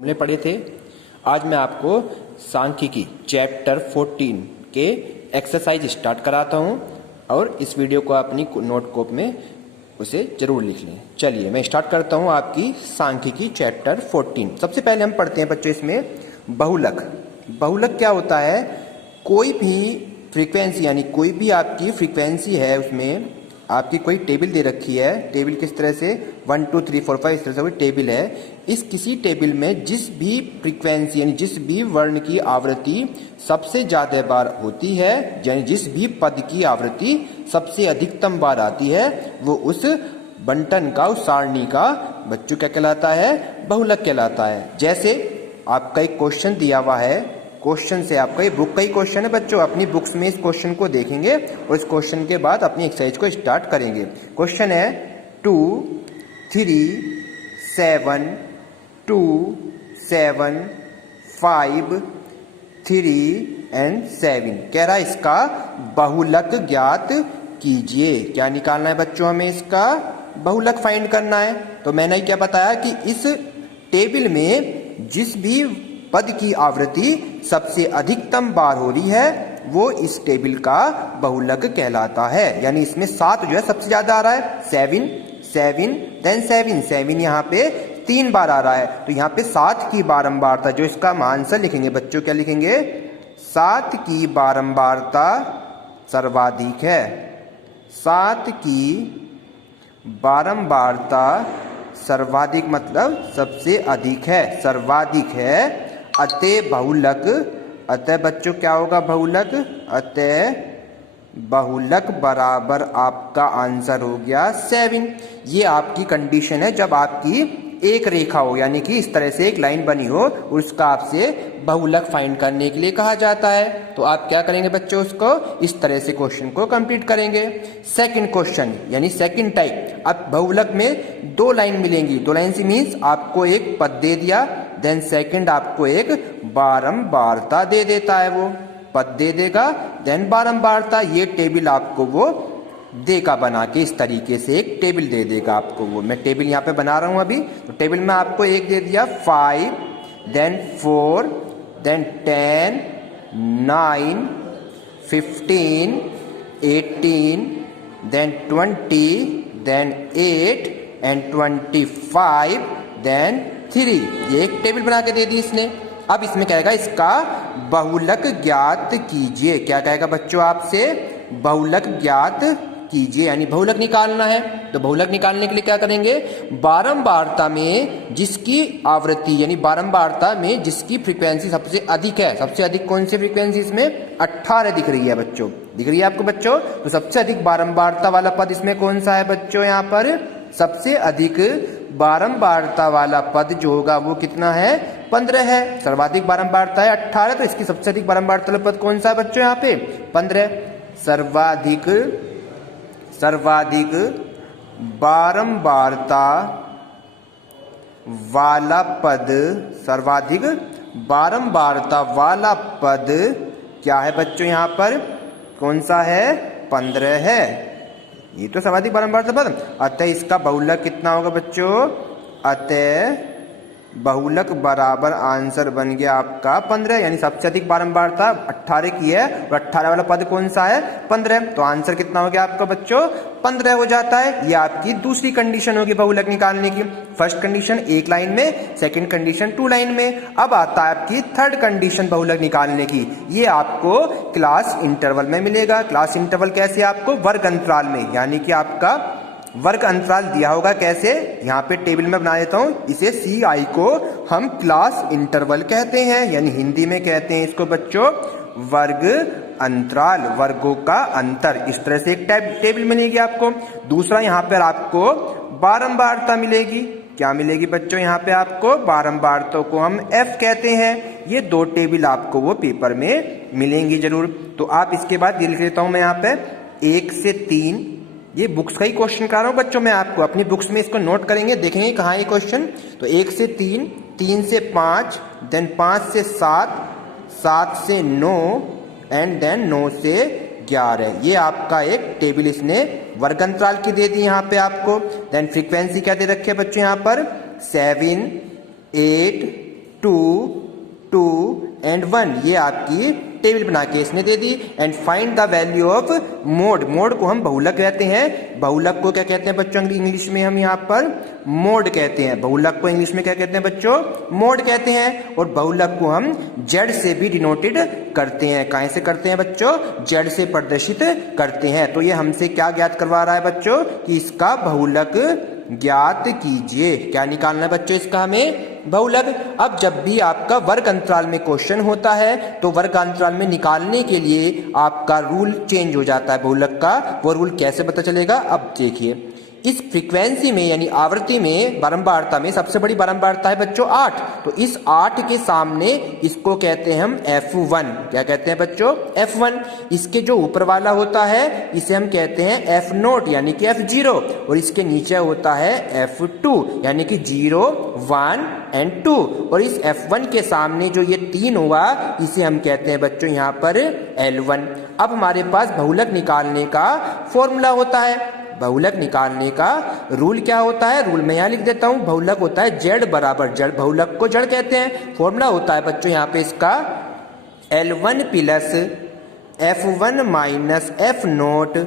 हमने पढ़े थे। आज मैं आपको सांख्यिकी चैप्टर 14 के एक्सरसाइज स्टार्ट कराता हूं और इस वीडियो को अपनी नोट कॉपी में उसे जरूर लिख लें। चलिए मैं स्टार्ट करता हूं आपकी सांख्यिकी चैप्टर 14। सबसे पहले हम पढ़ते हैं बच्चों इसमें बहुलक। बहुलक क्या होता है? कोई भी फ्रीक्वेंसी यानी कोई भी आपकी फ्रीक्वेंसी है, उसमें आपकी कोई टेबल दे रखी है। टेबल किस तरह से 1 2 3 4 5 इस तरह से कोई टेबल है। इस किसी टेबल में जिस भी फ्रीक्वेंसी यानी जिस भी वर्ण की आवृत्ति सबसे ज्यादा बार होती है, यानी जिस भी पद की आवृत्ति सबसे अधिकतम बार आती है, वो उस बंटन का, उस सारणी का बच्चों क्या कहलाता है? बहुलक कहलाता है। जैसे आपका एक क्वेश्चन दिया हुआ है, क्वेश्चन से आपका ये बुक का ही क्वेश्चन है बच्चों। अपनी बुक्स में इस क्वेश्चन को देखेंगे और इस क्वेश्चन के बाद अपनी एक्सरसाइज को स्टार्ट करेंगे। क्वेश्चन है 2 3 7 2 7 5 3 एंड 7 कह रहा है इसका बहुलक ज्ञात कीजिए। क्या निकालना है बच्चों? हमें इसका बहुलक फाइंड करना है। तो मैंने क्या बताया कि इस टेबल में जिस भी पद की आवृत्ति सबसे अधिकतम बार हो रही है, वो इस टेबल का बहुलक कहलाता है। यानी इसमें 7 जो है सबसे ज्यादा आ रहा है। 7 7 देन 7 7 यहाँ पे 3 बार आ रहा है। तो यहाँ पे 7 की बारंबारता, जो इसका हम आंसर लिखेंगे बच्चों, क्या लिखेंगे? 7 की बारंबारता सर्वाधिक है। 7 की बारंबारता सर्वाधिक मतलब सबसे अधिक है, सर्वाधिक है। अतः बहुलक, अतः बच्चों क्या होगा बहुलक? अतः बहुलक बराबर आपका आंसर हो गया 7। ये आपकी कंडीशन है जब आपकी एक रेखा हो, यानी कि इस तरह से एक लाइन बनी हो, उसका आपसे बहुलक फाइंड करने के लिए कहा जाता है। तो आप क्या करेंगे बच्चों? उसको इस तरह से क्वेश्चन को कंप्लीट करेंगे। सेकंड क्वेश्चन यानी सेकंड टाइप। अब बहुलक में 2 लाइन मिलेंगी। 2 लाइन से मीन्स आपको एक पद दे दिया, देन सेकंड आपको एक बारंबारता दे देता है। वो पद दे देगा, देन बारंबारता। ये टेबल आपको वो देगा बना के, इस तरीके से एक टेबल दे देगा आपको वो। मैं टेबल यहाँ पे बना रहा हूं अभी। तो टेबल में आपको एक दे दिया 5, then 4, then 10, 9, 15, 18, then 20, then 8 and 25, then 3। ये एक टेबल बना के दे दी इसने। अब इसमें कहेगा इसका बहुलक ज्ञात कीजिए। क्या कहेगा बच्चों आपसे? बहुलक ज्ञात कीजिए, यानी बहुलक निकालना है। तो बहुलक निकालने के लिए क्या करेंगे? बारंबारता में जिसकी आवृत्ति यानी बारंबारता में जिसकी फ्रीक्वेंसी सबसे अधिक है। सबसे अधिक कौन सी फ्रीक्वेंसी इसमें? 18 दिख रही है बच्चों, दिख रही है आपको बच्चों। तो सबसे अधिक बारंबारता वाला पद इसमें कौन सा है बच्चों? यहाँ पर सबसे अधिक बारंबारता वाला पद जो होगा वो कितना है? 15 है। सर्वाधिक बारंबारता है 18, तो इसकी सबसे अधिक बारंबारता वाला पद कौन सा है बच्चों? यहाँ पे 15। सर्वाधिक बारंबारता वाला पद, सर्वाधिक बारंबारता वाला पद क्या है बच्चों? यहाँ पर कौन सा है? 15 है। ये तो सर्वाधिक बारंबारता पद। अतः इसका बहुलक कितना होगा बच्चों? अतः बहुलक बराबर आंसर बन गया आपका 15। यानी सबसे अधिक बारंबारता 18 की है और 18 वाला पद कौन सा है? 15। तो आंसर कितना हो गया आपका बच्चों? 15 हो जाता है। ये आपकी दूसरी कंडीशन होगी बहुलक निकालने की। फर्स्ट कंडीशन एक लाइन में, सेकंड कंडीशन 2 लाइन में। अब आता है आपकी थर्ड कंडीशन बहुलक निकालने की। ये आपको क्लास इंटरवल में मिलेगा। क्लास इंटरवल कैसे? आपको वर्ग अंतराल में, यानी कि आपका वर्ग अंतराल दिया होगा। कैसे? यहाँ पे टेबल में बना देता हूं। इसे CI को हम क्लास इंटरवल कहते हैं, यानी हिंदी में कहते हैं इसको बच्चों वर्ग अंतराल, वर्गों का अंतर। इस तरह से एक टेबल मिलेगी आपको। दूसरा यहाँ पर आपको बारंबारता मिलेगी। क्या मिलेगी बच्चों? यहाँ पे आपको बारंबारता को हम F कहते हैं। ये 2 टेबल आपको वो पेपर में मिलेंगी जरूर। तो आप इसके बाद ये लिख लेता हूं मैं यहाँ पे 1 से 3। ये बुक्स का ही क्वेश्चन कर रहा हूं बच्चों मैं आपको। अपनी बुक्स में इसको नोट करेंगे, देखेंगे कहाँ ये क्वेश्चन। तो 1 से 3, 3 से 5, देन 5 से 7, 7 से 9 एंड देन 9 से 11। ये आपका एक टेबल इसने वर्ग अंतराल की दे दी यहाँ पे आपको। देन फ्रीक्वेंसी क्या दे रखी है बच्चों? यहाँ पर 7, 8, 2 2 एंड 1, ये आपकी टेबल बना के इसने दे दी। And find the value of mode, mode को हम बहुलक कहते हैं। बहुलक को क्या कहते हैं बच्चों इंग्लिश में, हम यहाँ पर मोड कहते हैं। बहुलक को इंग्लिश में क्या कहते हैं बच्चों, मोड कहते हैं। और बहुलक को हम जेड से भी डिनोटेड करते हैं। कहाँ से करते हैं बच्चों, जेड से प्रदर्शित करते हैं। तो ये हमसे क्या ज्ञात करवा रहा है बच्चों कि इसका बहुलक ज्ञात कीजिए। क्या निकालना है बच्चों इसका हमें, बहुलक। अब जब भी आपका वर्ग अंतराल में क्वेश्चन होता है तो वर्ग अंतराल में निकालने के लिए आपका रूल चेंज हो जाता है बहुलक का। वो रूल कैसे पता चलेगा, अब देखिए। इस फ्रीक्वेंसी में यानी आवृत्ति में बारंबारता में सबसे बड़ी बारंबारता है बच्चों 8। तो इस 8 के सामने इसको कहते हैं हम F1। क्या कहते हैं बच्चों, F1। इसके जो ऊपर वाला होता है इसे हम कहते हैं F0 यानी कि F0। और इसके नीचे होता है F2 यानी कि 0 1 एंड 2। और इस F1 के सामने जो ये 3 हुआ इसे हम कहते हैं बच्चों यहाँ पर L1। अब हमारे पास बहुलक निकालने का फॉर्मूला होता है। बहुलक निकालने का रूल क्या होता है, रूल मैं यहाँ लिख देता हूं। बहुलक होता है जेड बराबर जड़, बहुलक को जड़ कहते हैं। फॉर्मूला होता है बच्चों यहाँ पे इसका L1 plus F1 minus F0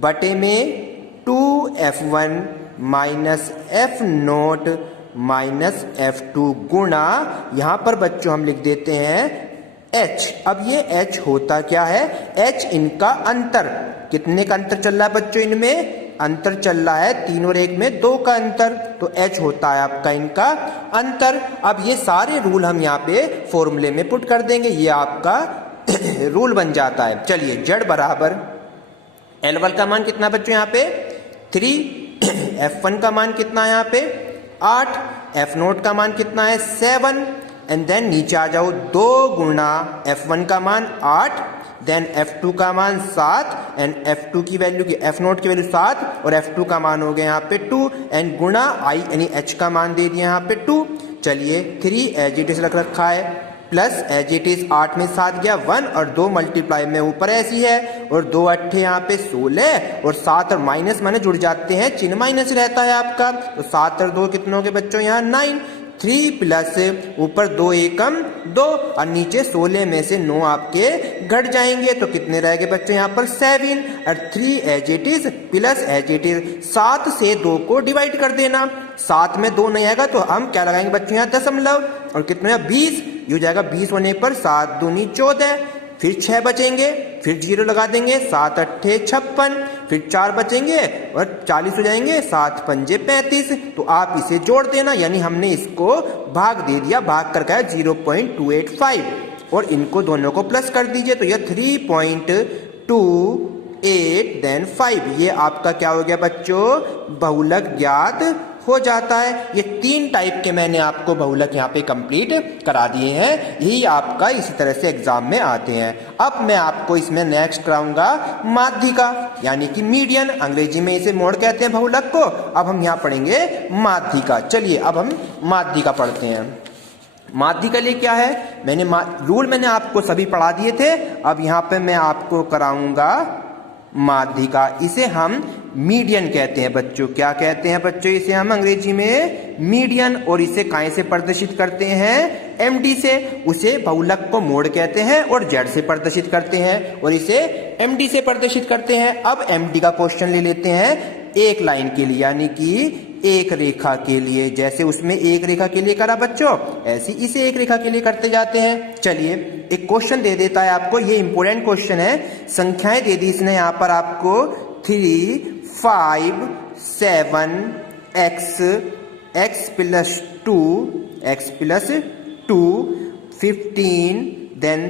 बटे में 2F1 minus F0 minus F2 गुणा, यहाँ पर बच्चों हम लिख देते हैं H। अब ये H होता क्या है, H इनका अंतर। कितने का अंतर चल रहा है बच्चों, इनमें अंतर चल रहा है 3 और 1 में 2 का अंतर। तो H होता है आपका इनका अंतर। अब ये सारे रूल हम यहाँ पे फॉर्मूले में पुट कर देंगे, ये आपका रूल बन जाता है। चलिए Z बराबर L1 का मान कितना बच्चों यहाँ पे 3, F1 का मान कितना है यहाँ पे 8, F0 का मान कितना है 7। एंड देन नीचे आ जाओ 2 गुना F1 का मान 8, देन F2 का मान 7 एंड F2 की वैल्यू की F0 की वैल्यू 7 और F2 का मान हो गया यहाँ पे 2 एंड गुणा I यानी H का मान दे दिया यहाँ पे 2। चलिए 3 एज इट इज रख रखा है प्लस एज इट इज 8 में 7 गया 1 और 2 मल्टीप्लाई में ऊपर ऐसी है और 2 अट्ठे यहाँ पे 16 और 7 और माइनस माने जुड़ जाते हैं, चिन्ह माइनस रहता है आपका। तो 7 और 2 कितने हो गए बच्चों यहाँ 9। 3 प्लस ऊपर 2 एकम 2 और नीचे 16 में से 9 आपके घट जाएंगे तो कितने रह गए बच्चों यहाँ पर 7 और 3 as it is plus as it is 7 से 2 को डिवाइड कर देना। 7 में 2 नहीं आएगा तो हम क्या लगाएंगे बच्चों यहाँ दशमलव और कितने 20, ये हो जाएगा 20 होने पर 7 दूनी 14, फिर 6 बचेंगे, फिर 0 लगा देंगे 7 अट्ठे 56, फिर 4 बचेंगे और 40 हो जाएंगे, 7 पंजे 35। तो आप इसे जोड़ देना, यानी हमने इसको भाग दे दिया, भाग करके आया 0.285 और इनको दोनों को प्लस कर दीजिए तो यह 3.28 देन 5। ये आपका क्या हो गया बच्चों, बहुलक ज्ञात हो जाता है। ये 3 टाइप के मैंने आपको बहुलक यहाँ पे कंप्लीट करा दिए हैं, यही आपका इसी तरह से एग्जाम में आते हैं। अब मैं आपको इसमें नेक्स्ट कराऊंगा माध्यिका यानी कि मीडियन, अंग्रेजी में इसे मोड कहते हैं बहुलक को। अब हम यहाँ पढ़ेंगे माध्यिका। चलिए अब हम माध्यिका पढ़ते हैं। माध्यिका लिए क्या है, मैंने रूल मैंने आपको सभी पढ़ा दिए थे। अब यहाँ पे मैं आपको कराऊंगा माध्यिका। इसे हम मीडियन कहते हैं बच्चों। क्या कहते हैं बच्चों, इसे हम अंग्रेजी में मीडियन। और इसे काय से प्रदर्शित करते हैं, MD से। उसे बहुलक को मोड कहते हैं और Z से प्रदर्शित करते हैं और इसे MD से प्रदर्शित करते हैं। अब MD का क्वेश्चन ले लेते हैं एक लाइन के लिए यानी कि एक रेखा के लिए। जैसे उसमें एक रेखा के लिए करा बच्चों, ऐसे इसे एक रेखा के लिए करते जाते हैं। चलिए एक क्वेश्चन दे देता है आपको, ये इंपॉर्टेंट क्वेश्चन है। संख्याएं दे दी इसने यहाँ पर आपको 3, 5, 7, x plus 2, x plus 2, 15 then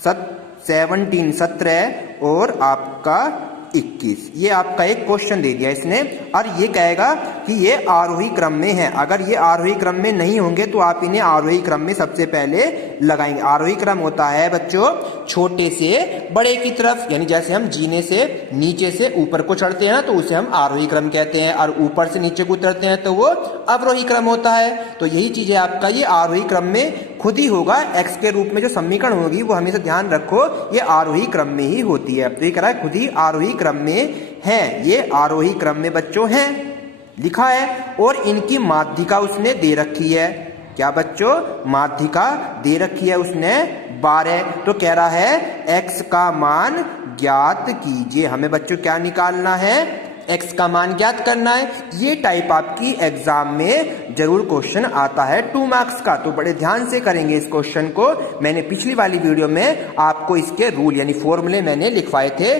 17 17 और आपका 21। ये आपका एक क्वेश्चन दे दिया इसने और ये कहेगा कि ये आरोही क्रम में है। अगर ये आरोही क्रम में नहीं होंगे तो आप इन्हें आरोही क्रम में सबसे पहले लगाएंगे। आरोही क्रम होता है बच्चों छोटे से बड़े की तरफ, यानी जैसे हम जीने से नीचे से ऊपर को चढ़ते हैं ना तो उसे हम आरोही क्रम कहते हैं और ऊपर से नीचे को उतरते हैं तो वो अवरोही क्रम होता है। तो यही चीज है आपका, ये आरोही क्रम में खुद ही होगा। x के रूप में जो समीकरण होगी वो हमेशा ध्यान रखो ये आरोही क्रम में ही होती है। तो ये कह रहा है खुद ही आरोही क्रम में है, ये आरोही क्रम में बच्चों हैं लिखा है। और इनकी माध्यिका उसने दे रखी है। क्या बच्चों, माध्यिका दे रखी है उसने 12, तो कह रहा है x का मान ज्ञात कीजिए। हमें बच्चों क्या निकालना है, x का मान ज्ञात करना है। ये टाइप आपकी एग्जाम में जरूर क्वेश्चन आता है 2 मार्क्स का, तो बड़े ध्यान से करेंगे इस क्वेश्चन को। मैंने पिछली वाली वीडियो में आपको इसके रूल यानी फॉर्मूले मैंने लिखवाए थे।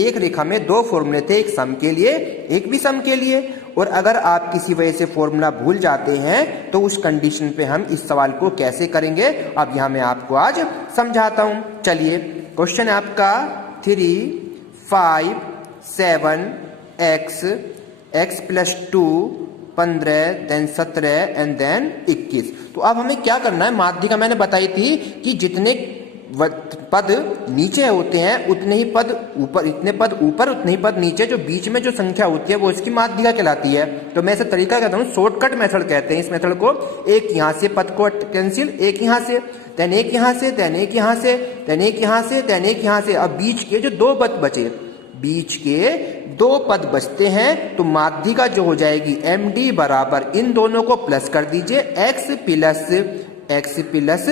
एक रेखा में 2 फॉर्मूले थे, एक सम के लिए एक विषम के लिए। और अगर आप किसी वजह से फॉर्मूला भूल जाते हैं तो उस कंडीशन पे हम इस सवाल को कैसे करेंगे, अब यहां मैं आपको आज समझाता हूं। चलिए, क्वेश्चन है आपका 3, 5, 7 x plus 2 15 then 17 and then 21। तो अब हमें क्या करना है, माध्यिका मैंने बताई थी कि जितने पद नीचे होते हैं उतने ही पद ऊपर, इतने पद ऊपर उतने ही पद नीचे, जो बीच में जो संख्या होती है वो इसकी माध्यिका कहलाती है। तो मैं ऐसा तरीका कहता हूँ, शॉर्टकट मेथड कहते हैं इस मेथड को। एक यहाँ से पद को कैंसिल, एक यहाँ से, देन एक यहाँ से, देन एक यहाँ से, देन एक यहाँ से, देन एक यहाँ से। अब बीच के जो 2 पद बचे, बीच के 2 पद बचते हैं, तो माध्यिका जो हो जाएगी md बराबर, इन दोनों को प्लस कर दीजिए x प्लस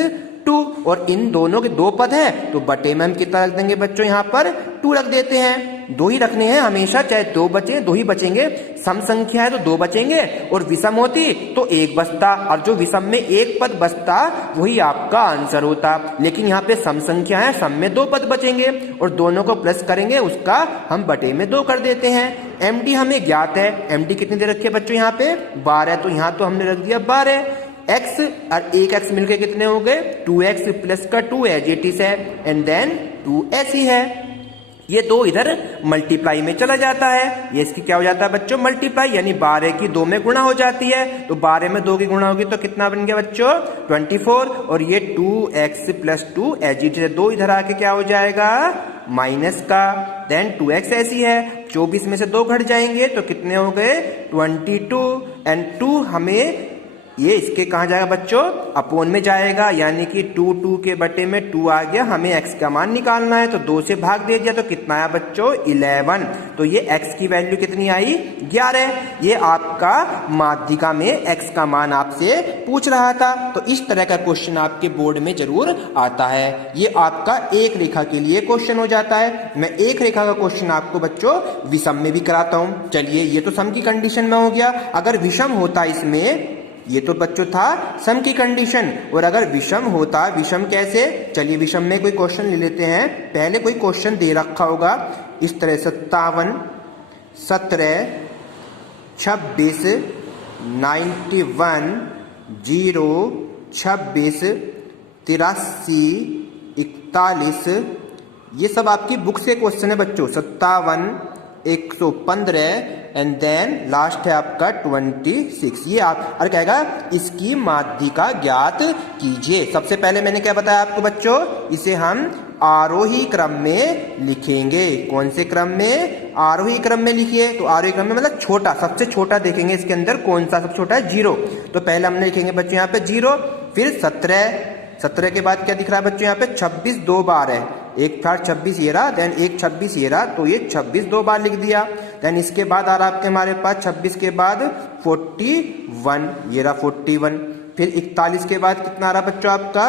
2, और इन दोनों के 2 पद हैं तो बटे में हम कितना रख देंगे बच्चों, यहाँ पर 2 रख देते हैं। 2 ही रखने हैं हमेशा, चाहे 2 बचे 2 ही बचेंगे। सम संख्या है तो 2 बचेंगे, और विषम होती तो 1 बचता, और जो विषम में 1 पद बचता वही आपका आंसर होता। लेकिन यहाँ पे सम संख्या है, सम में 2 पद बचेंगे और दोनों को प्लस करेंगे, उसका हम बटे में 2 कर देते हैं। md हमें ज्ञात है, md कितनी दे रखी है बच्चों यहाँ पे 12, तो यहाँ तो हमने रख दिया 12। x और 1x मिलके कितने हो गए 2x प्लस का 2 एज इट इज है, एंड देन 2s ही है। ये 2 इधर मल्टीप्लाई में चला जाता है, ये इसकी क्या हो जाता है बच्चों, मल्टीप्लाई, यानी 12 की 2 में गुणा हो जाती है। तो 12 में 2 की गुणा होगी तो कितना बन गया बच्चों 24, और ये 2x plus 2 as it is, 2 इधर आके क्या हो जाएगा माइनस का, देन 2x ऐसी है। 24 में से 2 घट जाएंगे तो कितने हो गए 22, एंड 2 हमें ये इसके कहा जाएगा बच्चों, अपोन में जाएगा, यानी कि 2 के बटे में 2 आ गया। हमें x का मान निकालना है तो 2 से भाग दे दिया तो कितना आया बच्चों 11। तो ये x की वैल्यू कितनी आई 11। ये आपका माध्यिका में x का मान आपसे पूछ रहा था। तो इस तरह का क्वेश्चन आपके बोर्ड में जरूर आता है। ये आपका एक रेखा के लिए क्वेश्चन हो जाता है। मैं एक रेखा का क्वेश्चन आपको बच्चों विषम में भी कराता हूं। चलिए, ये तो सम की कंडीशन में हो गया। अगर विषम होता इसमें, ये तो बच्चों था सम की कंडीशन, और अगर विषम होता, विषम कैसे, चलिए विषम में कोई क्वेश्चन ले लेते हैं। पहले कोई क्वेश्चन दे रखा होगा इस तरह 57, 17, 26, 91, 0, 26, 83, 41, ये सब आपकी बुक से क्वेश्चन है बच्चों। 57, 115 एंड देन लास्ट है आपका 26। ये आप और कहेगा इसकी माध्यिका ज्ञात कीजिए। सबसे पहले मैंने क्या बताया आपको बच्चों, इसे हम आरोही क्रम में लिखेंगे। कौन से क्रम में, आरोही क्रम में लिखिए। तो आरोही क्रम में मतलब छोटा, सबसे छोटा देखेंगे इसके अंदर कौन सा सबसे छोटा है 0। तो पहले हमने लिखेंगे बच्चों यहाँ पे 0, फिर 17 के बाद क्या दिख रहा है बच्चों यहाँ पे 26 2 बार है, एक था 26 ये रहा, देन एक 26 ये रहा, तो ये 26 2 बार लिख दिया। देन इसके बाद आ रहा आपके हमारे पास 26 के बाद 41, ये रहा 41। फिर 41 के बाद कितना आ रहा बच्चों आपका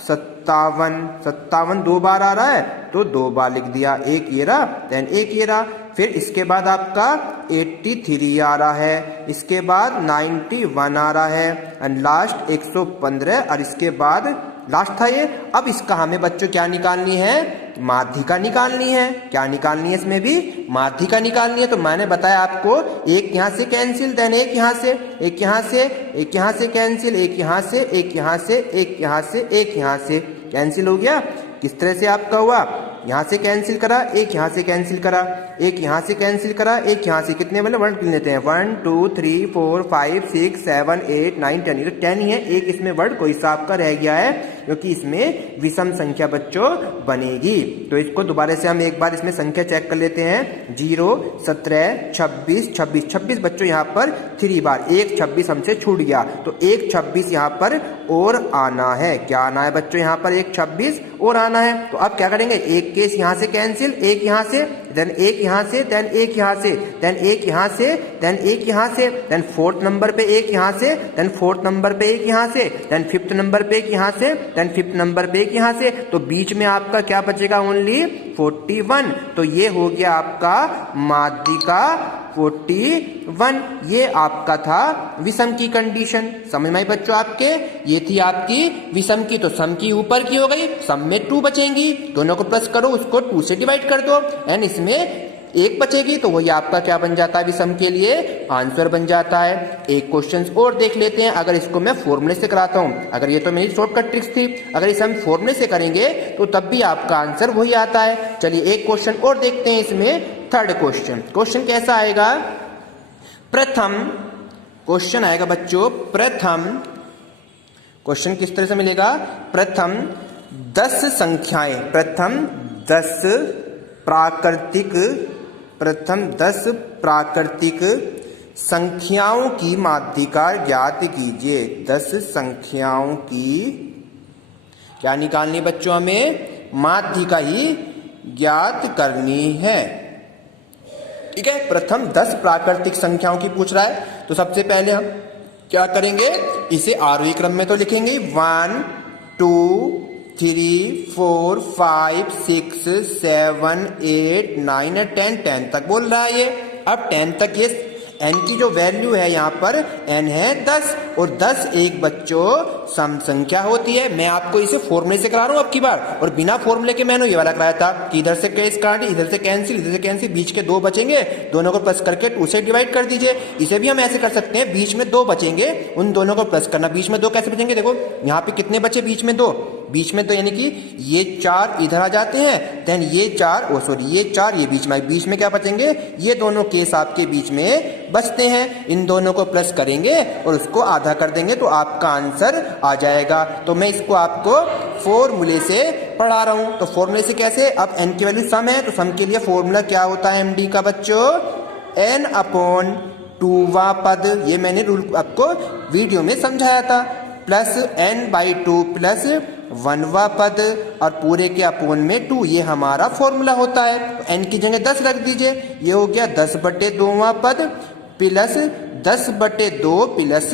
57 2 बार आ रहा है तो 2 बार लिख दिया, एक ये रहा देन एक ये रहा। फिर इसके बाद आपका 83 आ रहा है, इसके बाद 91 आ रहा है, एंड लास्ट 115, और इसके बाद लास्ट था ये। अब इसका हमें बच्चों क्या निकालनी है, माध्यिका निकालनी है। क्या निकालनी है, इसमें भी माध्यिका निकालनी है। तो मैंने बताया आपको, एक यहाँ से कैंसिल, देन एक यहाँ से, एक यहाँ से, एक यहाँ से कैंसिल, एक यहाँ से, एक यहाँ से, एक यहाँ से, एक यहाँ से कैंसिल हो गया। किस तरह से आपका हुआ, यहाँ से कैंसिल करा, एक यहाँ से कैंसिल करा, एक यहाँ से कैंसिल करा, एक यहाँ से, कितने वाले वर्ड गिन लेते हैं 1 2 3 4 5 6 7 8 9 10, ये तो 10 ही है। एक इसमें वर्ड कोई सा आपका रह गया है क्योंकि इसमें विषम संख्या बच्चों बनेगी। तो इसको दोबारा से हम एक बार इसमें संख्या चेक कर लेते हैं। 0 17 26 26 26 बच्चों यहाँ पर 3 बार, एक 26 हमसे छूट गया तो एक 26 यहाँ पर और आना है। क्या आना है बच्चों, यहाँ पर एक 26 और आना है। तो अब क्या करेंगे, एक केस यहाँ से कैंसिल, एक यहाँ से, देन एक यहाँ से, देन एक यहाँ से, देन एक यहाँ से, देन एक यहाँ से, देन फोर्थ नंबर पे एक यहाँ से, देन फोर्थ नंबर पे एक यहाँ से, देन फिफ्थ नंबर पे एक यहाँ से, देन फिफ्थ नंबर पे एक यहाँ से, तो बीच में आपका क्या बचेगा? ओनली 41। तो ये हो गया आपका माध्यिका 41। ये आपका था विषम की कंडीशन। समझ में आई बच्चों आपके? ये थी आपकी विषम की। तो सम की ऊपर की हो गई, सम में 2 बचेंगी, दोनों को प्लस करो, उसको 2 से डिवाइड कर दो, एंड इसमें 1 बचेगी, तो वही आपका क्या बन जाता है? विषम के लिए आंसर बन जाता है। एक क्वेश्चन और देख लेते हैं। अगर इसको मैं फॉर्मूले से कराता हूं, अगर ये तो मेरी शॉर्टकट ट्रिक्स थी, अगर इसे हम फॉर्मूले से करेंगे तो तब भी आपका आंसर वही आता है। चलिए एक क्वेश्चन और देखते हैं इसमें, थर्ड क्वेश्चन। क्वेश्चन कैसा आएगा? प्रथम क्वेश्चन आएगा बच्चों, प्रथम क्वेश्चन किस तरह से मिलेगा? प्रथम 10 संख्याएं, प्रथम 10 प्राकृतिक संख्याओं की माध्यिका ज्ञात कीजिए। 10 संख्याओं की क्या निकालनी बच्चों? हमें माध्यिका ही ज्ञात करनी है। ठीक है, प्रथम 10 प्राकृतिक संख्याओं की पूछ रहा है, तो सबसे पहले हम क्या करेंगे? इसे आरोही क्रम में तो लिखेंगे, 1 2 3 4 5 6 7 8 9 10 तक बोल रहा है ये। अब 10 तक ये n की जो वैल्यू है यहाँ पर n है 10, और 10 एक बच्चों सम संख्या होती है। मैं आपको इसे फॉर्मूले से करा रहा हूँ अब की बार, और बिना फॉर्मूले के मैंने ये वाला कराया था कि इधर से कैस काट, इधर से कैंसिल, इधर से कैंसिल, बीच के 2 बचेंगे, दोनों को प्लस करके 2 से डिवाइड कर दीजिए। इसे भी हम ऐसे कर सकते हैं, बीच में 2 बचेंगे, उन दोनों को प्लस करना। बीच में 2 कैसे बचेंगे? देखो यहाँ पे कितने बचे बीच में 2, बीच में तो यानी कि ये 4 इधर आ जाते हैं, देन ये 4 ये 4 ये बीच में क्या बचेंगे? ये दोनों केस आपके बीच में बचते हैं। इन दोनों को प्लस करेंगे और उसको आधा कर देंगे तो आपका आंसर आ जाएगा। तो मैं इसको आपको फॉर्मूले से पढ़ा रहा हूं। तो फॉर्मूले से कैसे? अब n की वैल्यू सम है, तो सम के लिए फॉर्मूला क्या होता है md का बच्चों? n अपॉन 2वां पद, ये मैंने रूल आपको वीडियो में समझाया था, प्लस n/2 प्लस 1वां पद, और पूरे के अपोन में 2, ये हमारा फॉर्मूला होता है। तो n की जगह 10 रख दीजिए, ये हो गया 10/2वां पद प्लस 10/2 प्लस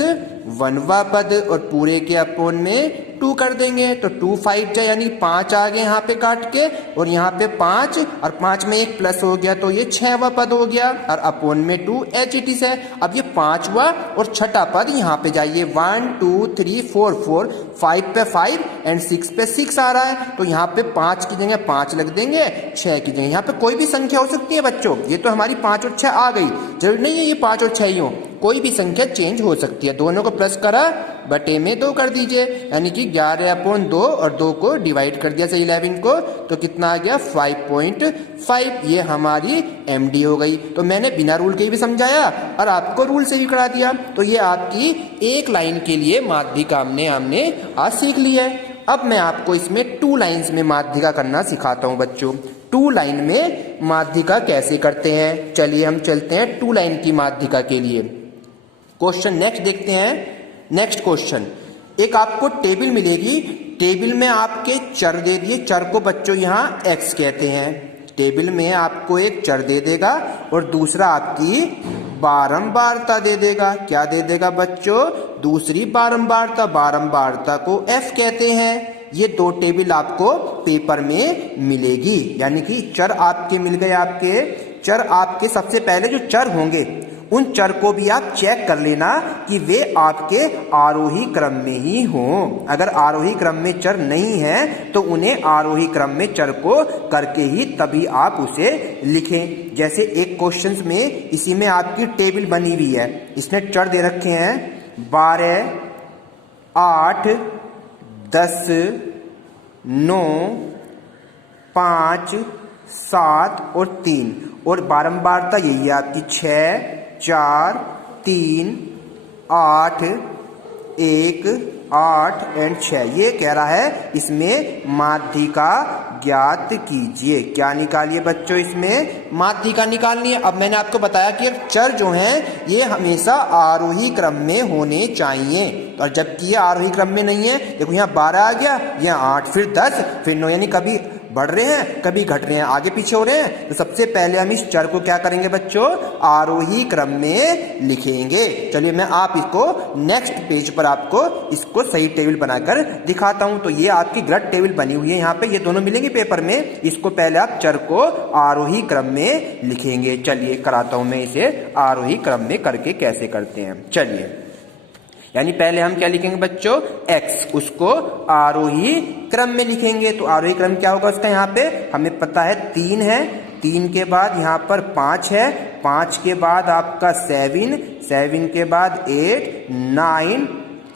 1वां पद, और पूरे के अपोन में 2 कर देंगे, तो 2 5 जा यानी 5 आ गए यहाँ पे काट के, और यहाँ पे 5 और 5 में एक प्लस हो गया, तो ये 6वां पद हो गया, और अपोन में 2 एच है। अब ये 5वां और 6ठा पद यहाँ पे जाइए, 1 2 3 4 4, 5 पे 5 एंड 6 पे 6 आ रहा है, तो यहाँ पे 5 की जगह 5 लग देंगे, 6 की जगह यहाँ पे कोई भी संख्या हो सकती है बच्चों। ये तो हमारी 5 और 6 आ गई, जरूरी नहीं है ये 5 और 6 ही हो, कोई भी संख्या चेंज हो सकती है। दोनों को प्लस करा, बटे में 2 कर दीजिए, यानी कि 11/2, और 2 को डिवाइड कर दिया से 11 को, तो कितना आ गया? 5.5। ये हमारी MD हो गई। तो मैंने बिना रूल के भी समझाया और आपको रूल से भी करा दिया। तो ये आपकी एक लाइन के लिए माध्यिका हमने आज सीख ली है। अब मैं आपको इसमें 2 लाइन्स में माध्यिका करना सिखाता हूं बच्चों। 2 लाइन में माध्यिका कैसे करते हैं, चलिए हम चलते हैं 2 लाइन की माध्यिका के लिए। क्वेश्चन नेक्स्ट देखते हैं। नेक्स्ट क्वेश्चन, एक आपको टेबल मिलेगी, टेबल में आपके चर दे दिए, चर को बच्चों यहाँ x कहते हैं। टेबल में आपको एक चर दे देगा और दूसरा आपकी बारंबारता दे देगा। क्या दे देगा बच्चों? दूसरी बारंबारता, बारंबारता को f कहते हैं। ये 2 टेबल आपको पेपर में मिलेगी, यानी कि चर आपके मिल गए। आपके चर आपके सबसे पहले जो चर होंगे उन चर को भी आप चेक कर लेना कि वे आपके आरोही क्रम में ही हों। अगर आरोही क्रम में चर नहीं है तो उन्हें आरोही क्रम में चर को करके ही तभी आप उसे लिखें। जैसे एक क्वेश्चन में इसी में आपकी टेबल बनी हुई है, इसने चर दे रखे हैं 12 8 10 9 5 7 और 3, और बारंबारता यही है आपकी 6 4 3 8 1 8 एंड 6। ये कह रहा है इसमें माध्यिका ज्ञात कीजिए। क्या निकालिए बच्चों? इसमें माध्यिका निकालनी है। अब मैंने आपको बताया कि चर जो हैं ये हमेशा आरोही क्रम में होने चाहिए, और जबकि ये आरोही क्रम में नहीं है, देखो यहाँ 12 आ गया, यहाँ 8, फिर 10, फिर 9, यानी कभी बढ़ रहे हैं, कभी घट रहे हैं, आगे पीछे हो रहे हैं। तो सबसे पहले हम इस चर को क्या करेंगे बच्चों, आरोही क्रम में लिखेंगे। चलिए मैं आप इसको नेक्स्ट पेज पर आपको इसको सही टेबल बनाकर दिखाता हूं। तो ये आपकी गलत टेबल बनी हुई है यहाँ पे, ये दोनों मिलेंगे पेपर में। इसको पहले आप चर को आरोही क्रम में लिखेंगे। चलिए कराता हूं मैं इसे आरोही क्रम में करके कैसे करते हैं। चलिए, यानी पहले हम क्या लिखेंगे बच्चों, x, उसको आरोही क्रम में लिखेंगे। तो आरोही क्रम क्या होगा उसका, यहाँ पे हमें पता है 3 है, 3 के बाद यहाँ पर 5 है, 5 के बाद आपका 7, 7 के बाद 8, 9,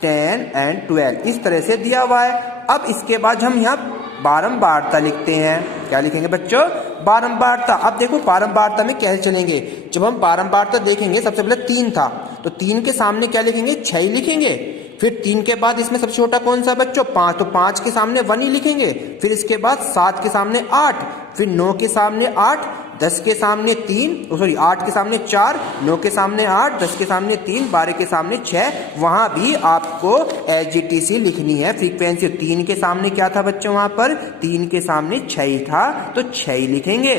10 एंड 12, इस तरह से दिया हुआ है। अब इसके बाद हम यहाँ बारंबारता लिखते हैं। क्या लिखेंगे बच्चों, बारंबारता। अब देखो बारंबारता में कैसे चलेंगे, जब हम बारंबारता देखेंगे सबसे पहले 3 था, तो 3 के सामने क्या लिखेंगे, 6 लिखेंगे। फिर 3 के बाद इसमें सबसे छोटा कौन सा बच्चों, 5, तो 5 के सामने 1 ही लिखेंगे। फिर इसके बाद 7 के सामने 8, फिर 9 के सामने 8, 10 के सामने 3, सॉरी 8 के सामने 4, 9 के सामने 8, 10 के सामने 3, 12 के सामने 6। वहां भी आपको एजीटीसी लिखनी है, फ्रीक्वेंसी। 3 के सामने क्या था बच्चों, वहां पर 3 के सामने 6 था, तो 6 ही लिखेंगे।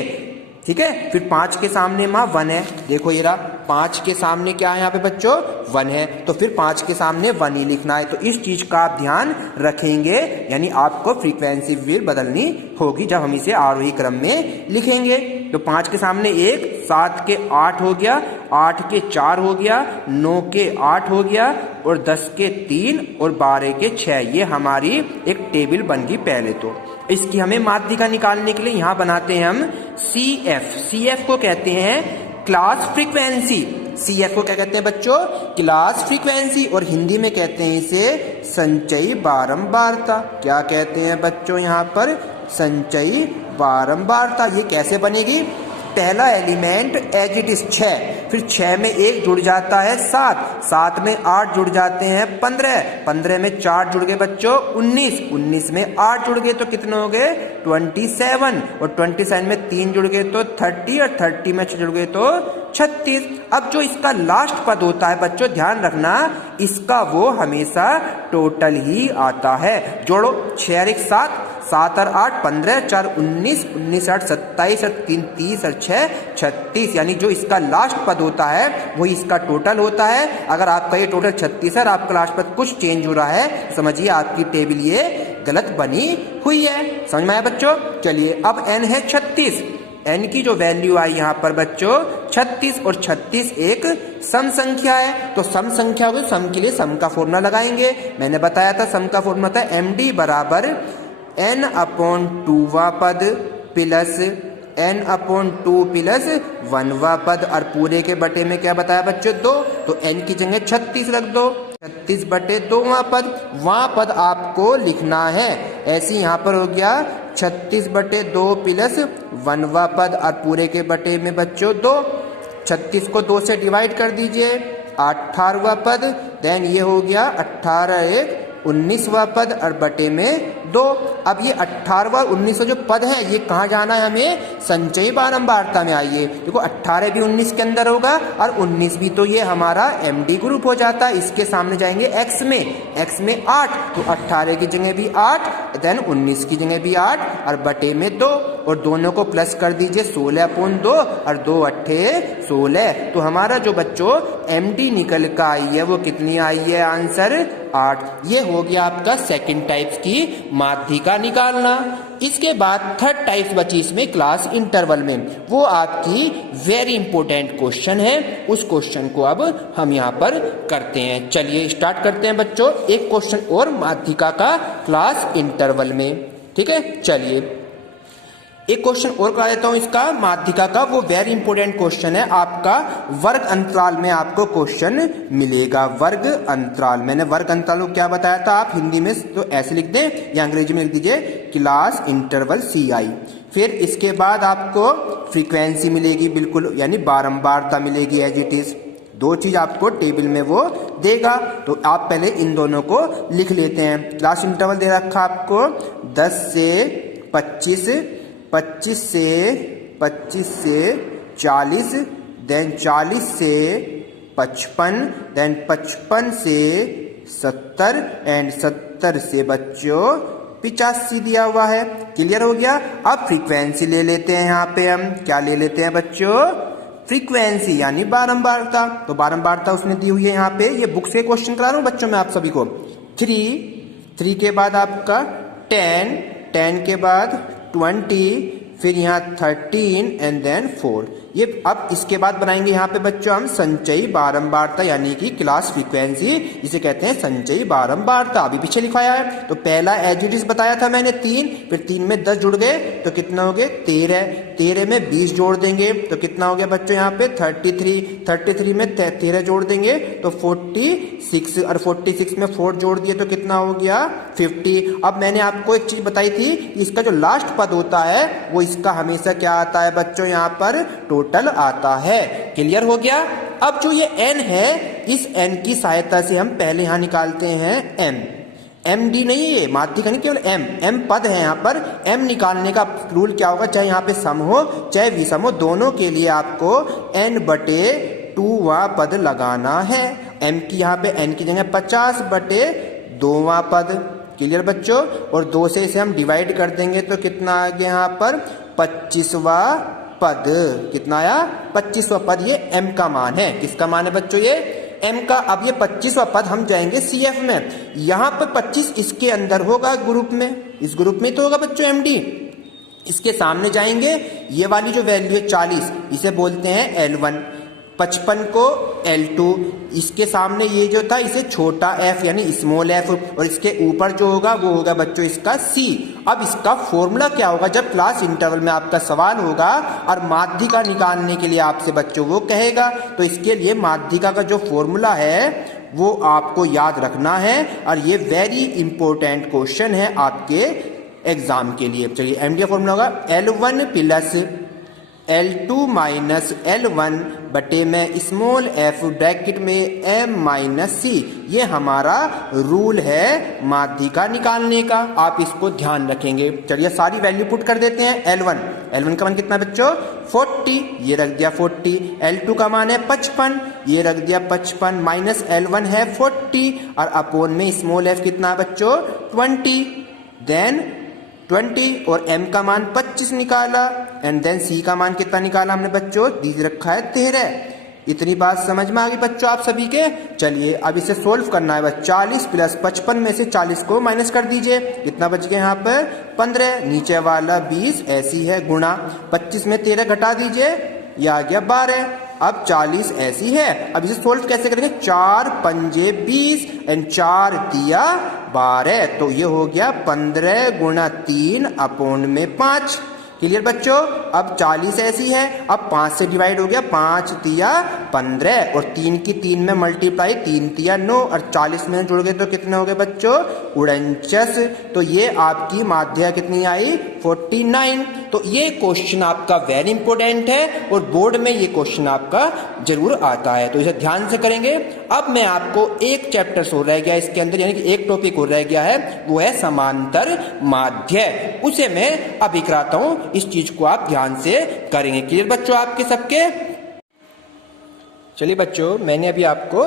ठीक है, फिर 5 के सामने माँ 1 है, देखो ये रहा, 5 के सामने क्या है यहाँ पे बच्चों, 1 है, तो फिर 5 के सामने 1 ही लिखना है। तो इस चीज का आप ध्यान रखेंगे, यानी आपको फ्रीक्वेंसी भी बदलनी होगी जब हम इसे आरोही क्रम में लिखेंगे। तो 5 के सामने 1, 7 के 8 हो गया, 8 के 4 हो गया, 9 के 8 हो गया, और 10 के 3 और 12 के 6। ये हमारी एक टेबल बन गई पहले। तो इसकी हमें माध्यिका निकालने के लिए यहाँ बनाते हैं हम CF। CF को कहते हैं क्लास फ्रीक्वेंसी। CF को क्या कहते हैं बच्चों, क्लास फ्रीक्वेंसी, और हिंदी में कहते हैं इसे संचयी बारंबारता। क्या कहते हैं बच्चों यहाँ पर, संचयी बारंबारता। ये कैसे बनेगी, पहला एलिमेंट एज इट इज 6, फिर 6 में 1 जुड़ जाता है 7, 7 में 8 जुड़ जाते हैं 15, 15 में 4 जुड़ गए बच्चों 19, 19 में 8 जुड़ गए तो कितने हो गए 27, और 27 में 3 जुड़ गए तो 30, और 30 में 6 जुड़ गए तो 36। अब जो इसका लास्ट पद होता है बच्चों, ध्यान रखना, इसका वो हमेशा टोटल ही आता है। जोड़ो 6 और 1 7, 7 और 8 15, 4 19, 19 8 27, और 3 30, और 6 36, यानी जो इसका लास्ट पद होता है वही इसका टोटल होता है। अगर आपका ये टोटल 36 है और आपका लास्ट पद कुछ चेंज हो रहा है, समझिए आपकी टेबल ये गलत बनी हुई है। समझ में आया बच्चों। चलिए अब n है 36, n की जो वैल्यू आई यहाँ पर बच्चों 36, और 36 एक सम संख्या है। तो सम संख्या को सम के लिए सम का फॉर्मूला लगाएंगे। मैंने बताया था सम का फॉर्मूला था md बराबर n/2वां पद प्लस n/2 प्लस 1वां पद, और पूरे के बटे में क्या बताया बच्चों 2, तो n की जगह 36 रख दो, 36/2वां पद, वहां पद आपको लिखना है। ऐसे यहाँ पर हो गया 36/2 प्लस 1वां पद, और पूरे के बटे में बच्चों 2, 36 को 2 से डिवाइड कर दीजिए, 18वां पद, देन ये हो गया 18 1 19वां पद, और बटे में 2। अब ये 18वां 19वां जो पद है ये कहाँ जाना है हमें, संचयी बारंबारता में। आइए देखो 18 भी 19 के अंदर होगा, और 19 भी, तो ये हमारा MD ग्रुप हो जाता है। इसके सामने जाएंगे x में 8, तो 18 की जगह भी 8, देन 19 की जगह भी 8, और बटे में 2, और दोनों को प्लस कर दीजिए 16/2, और 2 8 16। तो हमारा जो बच्चों MD निकल कर आई है वो कितनी आई है, आंसर 8। ये हो गया आपका सेकंड टाइप्स की माध्यिका निकालना। इसके बाद थर्ड टाइप्स बची इसमें क्लास इंटरवल में, वो आपकी वेरी इंपॉर्टेंट क्वेश्चन है। उस क्वेश्चन को अब हम यहाँ पर करते हैं। चलिए स्टार्ट करते हैं बच्चों, एक क्वेश्चन और माध्यिका का क्लास इंटरवल में। ठीक है, चलिए एक क्वेश्चन और करा देता हूं इसका माध्यिका का, वो वेरी इंपॉर्टेंट क्वेश्चन है आपका। वर्ग अंतराल में आपको क्वेश्चन मिलेगा, वर्ग अंतराल। मैंने वर्ग अंतराल को क्या बताया था, आप हिंदी में तो ऐसे लिख दें या अंग्रेजी में लिख दीजिए क्लास इंटरवल CI। फिर इसके बाद आपको फ्रीक्वेंसी मिलेगी बिल्कुल, यानी बारंबारता मिलेगी एज इट इज। 2 चीज आपको टेबल में वो देगा, तो आप पहले इन दोनों को लिख लेते हैं। क्लास इंटरवल दे रखा आपको 10 से 25, 25 से 40, देन 40 से 55, देन 55 से 70, एंड 70 से बच्चों 85 दिया हुआ है। क्लियर हो गया। अब फ्रीक्वेंसी ले लेते हैं, यहाँ पे हम क्या ले लेते हैं बच्चों, फ्रीक्वेंसी यानी बारंबारता। तो बारंबारता उसने दी हुई है यहाँ पे, ये बुक से क्वेश्चन करा रहा हूँ बच्चों मैं आप सभी को। 3 के बाद आपका 10 के बाद 20, फिर यहाँ 13 एंड देन 4। ये अब इसके बाद बनाएंगे यहाँ पे बच्चों हम संचयी बारंबारता यानी कि क्लास फ्रीक्वेंसी, इसे कहते हैं संचयी बारंबारता। अभी पीछे लिखाया है। तो पहला एज इट इज बताया था मैंने 3, फिर 3 में 10 जुड़ गए तो कितना हो गए 13 में 20 जोड़ देंगे तो कितना हो गया बच्चों यहाँ पे 33 में 13 जोड़ देंगे तो 46, और 46 में 4 जोड़ दिए तो कितना हो गया 50। अब मैंने आपको एक चीज बताई थी, इसका जो लास्ट पद होता है वो इसका हमेशा क्या आता है बच्चों, यहाँ पर टोटल आता है। क्लियर हो गया। अब जो ये n है, इस n की सहायता से हम पहले यहां निकालते हैं m d नहीं है, माध्यिक का नहीं, केवल m पद है। यहाँ पर m निकालने का रूल क्या होगा, चाहे यहाँ पे सम हो चाहे विषम हो, दोनों के लिए आपको n/2वां पद लगाना है। m की यहाँ पे n की जगह 50/2वां पद। क्लियर बच्चों। और 2 से इसे हम डिवाइड कर देंगे तो कितना आ गया यहाँ पर 25वां पद। कितना आया 25वां पद। ये m का मान है। किसका मान है बच्चों, ये m का। अब ये 25वां पद हम जाएंगे CF में, यहाँ पर 25 इसके अंदर होगा ग्रुप में, इस ग्रुप में तो होगा बच्चों MD। इसके सामने जाएंगे, ये वाली जो वैल्यू है 40, इसे बोलते हैं L1, 55 को L2, इसके सामने ये जो था इसे छोटा f यानी स्मॉल f, और इसके ऊपर जो होगा वो होगा बच्चों इसका C। अब इसका फॉर्मूला क्या होगा, जब क्लास इंटरवल में आपका सवाल होगा और माध्यिका निकालने के लिए आपसे बच्चों वो कहेगा, तो इसके लिए माध्यिका का जो फॉर्मूला है वो आपको याद रखना है, और ये वेरी इंपॉर्टेंट क्वेश्चन है आपके एग्जाम के लिए। चलिए एमडी का फॉर्मूला होगा L1 plus L2 minus L1 बटे में स्मॉल f ब्रैकेट में m माइनस c। ये हमारा रूल है माध्यिका निकालने का, आप इसको ध्यान रखेंगे। चलिए सारी वैल्यू पुट कर देते हैं। L1 का मान कितना बच्चों 40, ये रख दिया 40। L2 का मान है 55, ये रख दिया 55, माइनस L1 है 40, और अपोन में स्मॉल f कितना है बच्चों 20, देन 20, और m का मान 25 निकाला, एंड देन c का मान कितना निकाला हमने बच्चों, दीज रखा है 13। इतनी बात समझ में आ गई बच्चों आप सभी के। चलिए अब इसे सोल्व करना है बच्चों। 40 प्लस 55 में से 40 को माइनस कर दीजिए, कितना बच गया यहाँ पर 15, नीचे वाला 20 ऐसी है गुणा, 25 में 13 घटा दीजिए, ये आ गया 12। अब 40 ऐसी है। अब इसे सोल्व कैसे करेंगे, 4 पंजे 20 एंड 4 तिया 12, तो ये हो गया 15 गुणा 3 अपोन में 5। क्लियर बच्चों। अब 40 ऐसी है, अब 5 से डिवाइड हो गया, 5 तिया 15, और 3 की 3 में मल्टीप्लाई, 3 तिया 9, और 40 में जुड़ गए तो कितने हो गए बच्चों 49। तो ये आपकी माध्यिका कितनी आई 49। तो ये क्वेश्चन आपका वेरी इंपॉर्टेंट है, और बोर्ड में ये क्वेश्चन आपका जरूर आता है, तो इसे ध्यान से करेंगे। अब मैं आपको एक चैप्टर और रह गया इसके अंदर, यानी कि एक टॉपिक और रह गया है, वो है समांतर माध्य। उसे मैं अभी कराता हूं, इस चीज को आप ध्यान से करेंगे। क्लियर बच्चों आपके सबके। चलिए बच्चों, मैंने अभी आपको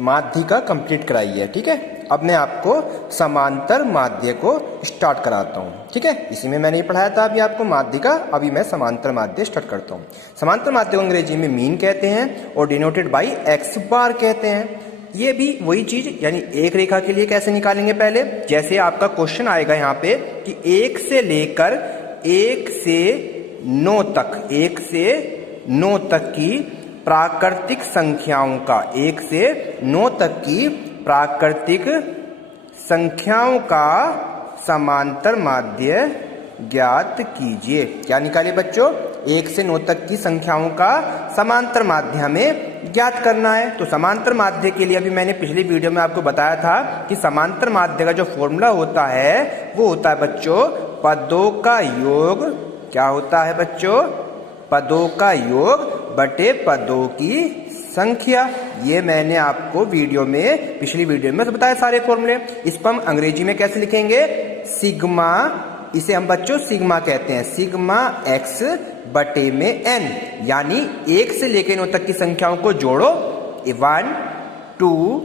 माध्यिका कंप्लीट कराई है, ठीक है। अब मैं आपको समांतर माध्य को स्टार्ट कराता हूँ, ठीक है। इसी में मैंने पढ़ाया था अभी आपको माध्यिका, अभी मैं समांतर माध्य स्टार्ट करता हूँ। समांतर माध्य को अंग्रेजी में मीन कहते हैं और डिनोटेड बाई x बार कहते हैं। ये भी वही चीज, यानी एक रेखा के लिए कैसे निकालेंगे, पहले जैसे आपका क्वेश्चन आएगा यहाँ पे कि 1 से लेकर 1 से 9 तक, 1 से 9 तक की प्राकृतिक संख्याओं का, 1 से 9 तक की प्राकृतिक संख्याओं का समांतर माध्य ज्ञात कीजिए। क्या निकालिए बच्चों, 1 से 9 तक की संख्याओं का समांतर माध्य हमें ज्ञात करना है। तो समांतर माध्य के लिए अभी मैंने पिछली वीडियो में आपको बताया था कि समांतर माध्य का जो फॉर्मूला होता है वो होता है बच्चों पदों का योग। क्या होता है बच्चों, पदों का योग बटे पदों की संख्या। ये मैंने आपको वीडियो में, पिछली वीडियो में बताया सारे फॉर्मूले। इसको हम अंग्रेजी में कैसे लिखेंगे, सिग्मा, इसे हम बच्चों सिग्मा कहते हैं, सिग्मा x बटे में n, यानी 1 से लेकर 9 तक की संख्याओं को जोड़ो, 1 2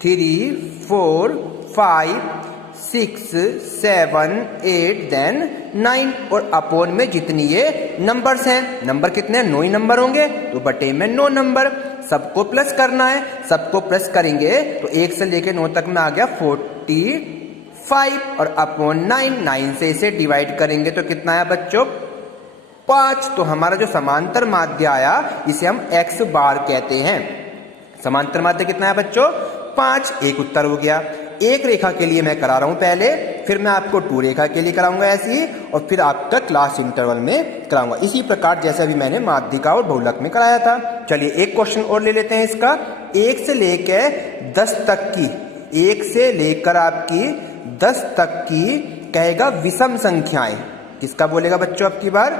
3 4 5 6 7 8 देन 9 और अपॉन में जितनी ये नंबर्स हैं, नंबर कितने हैं, 9 ही नंबर होंगे तो बटे में 9 नंबर, सबको प्लस करना है, सबको प्लस करेंगे तो 1 से लेके 9 तक में आ गया 45 और अपॉन 9 से इसे डिवाइड करेंगे तो कितना आया बच्चों 5। तो हमारा जो समांतर माध्य आया इसे हम x बार कहते हैं। समांतर माध्य कितना है बच्चों 5, एक उत्तर हो गया। एक रेखा के लिए मैं करा रहा हूं पहले, फिर मैं आपको 2 रेखा के लिए कराऊंगा ऐसी ही, और फिर आपका क्लास इंटरवल में कराऊंगा इसी प्रकार जैसे अभी मैंने माध्यिका और बहुलक में कराया था। चलिए एक क्वेश्चन और ले लेते हैं इसका। 1 से लेकर 10 तक की, 1 से लेकर आपकी 10 तक की कहेगा विषम संख्याएं, किसका बोलेगा बच्चों अब की बार,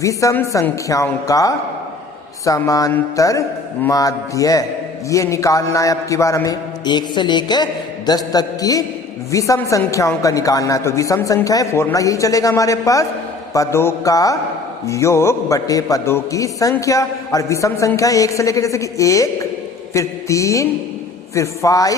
विषम संख्याओं का समांतर माध्य, ये निकालना है अब की बार हमें। 1 से लेकर 10 तक की विषम संख्याओं का निकालना है। तो विषम संख्याएं फॉर्मूला यही चलेगा हमारे पास, पदों का योग बटे पदों की संख्या। और विषम संख्याएं 1 से लेकर जैसे कि 1 फिर 3 फिर 5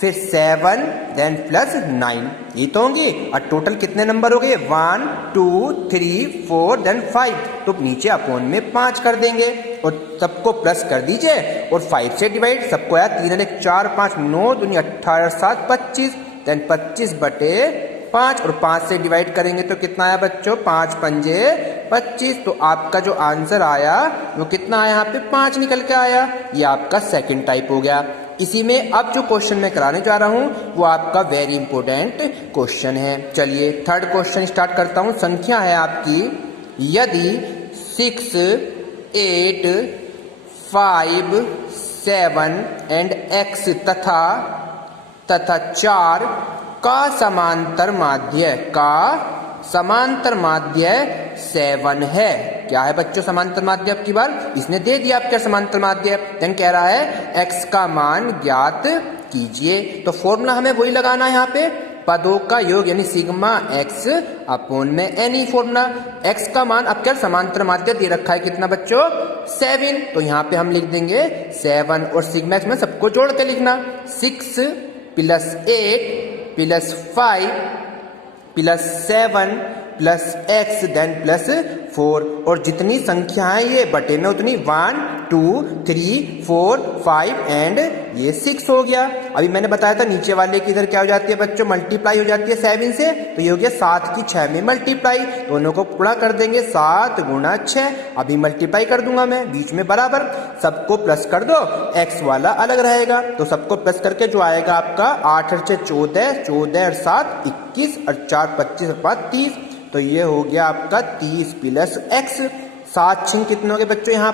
फिर 7 देन प्लस 9, ये तो होंगी। और टोटल कितने नंबर हो गए 1 2 3 4 देन 5, तो नीचे अपॉन में 5 कर देंगे और सबको प्लस कर दीजिए और 5 से डिवाइड, सबको आया 3 1 4 5 9 दूनी 18 7 25 देन 25 बटे 5 और 5 से डिवाइड करेंगे तो कितना आया बच्चों 5 पंजे 25। तो आपका जो आंसर आया वो कितना आया, यहाँ पे 5 निकल के आया। ये आपका सेकंड टाइप हो गया। इसी में अब जो क्वेश्चन मैं कराने जा रहा हूं वो आपका वेरी इंपॉर्टेंट क्वेश्चन है। चलिए थर्ड क्वेश्चन स्टार्ट करता हूं। संख्या है आपकी, यदि 6 8 5 7 एंड x तथा 4 का समांतर माध्य 7 है। क्या है बच्चों समांतर माध्य अब की बार, इसने दे दिया आपका समांतर माध्य, देन कह रहा है x का मान ज्ञात कीजिए। तो फॉर्मूला हमें वही लगाना है यहाँ पे, पदों का योग यानी सिग्मा x अपॉन में n ही फॉर्मूला। x का मान अब क्या समांतर माध्य दे रखा है कितना बच्चों 7, तो यहाँ पे हम लिख देंगे 7 और सिग्मा x में सबको जोड़ के लिखना 6 plus 8 plus 5 plus 7 plus x then plus 4 और जितनी संख्याएं ये बटे में उतनी 1 2 3 4 5 एंड ये 6 हो गया। अभी मैंने बताया था नीचे वाले की इधर क्या हो जाती है बच्चों मल्टीप्लाई हो जाती है 7 से, तो ये हो गया 7 की 6 में मल्टीप्लाई, दोनों को पूरा कर देंगे 7 गुणा 6। अभी मल्टीप्लाई कर दूंगा मैं बीच में बराबर, सबको प्लस कर दो, x वाला अलग रहेगा। तो सबको प्लस करके जो आएगा आपका 8 और 6 14 14 और 7 21 और 4 25 और 5 30, तो ये हो गया आपका 30 प्लस x। 7 छिंग कितने हो गए बच्चों यहाँ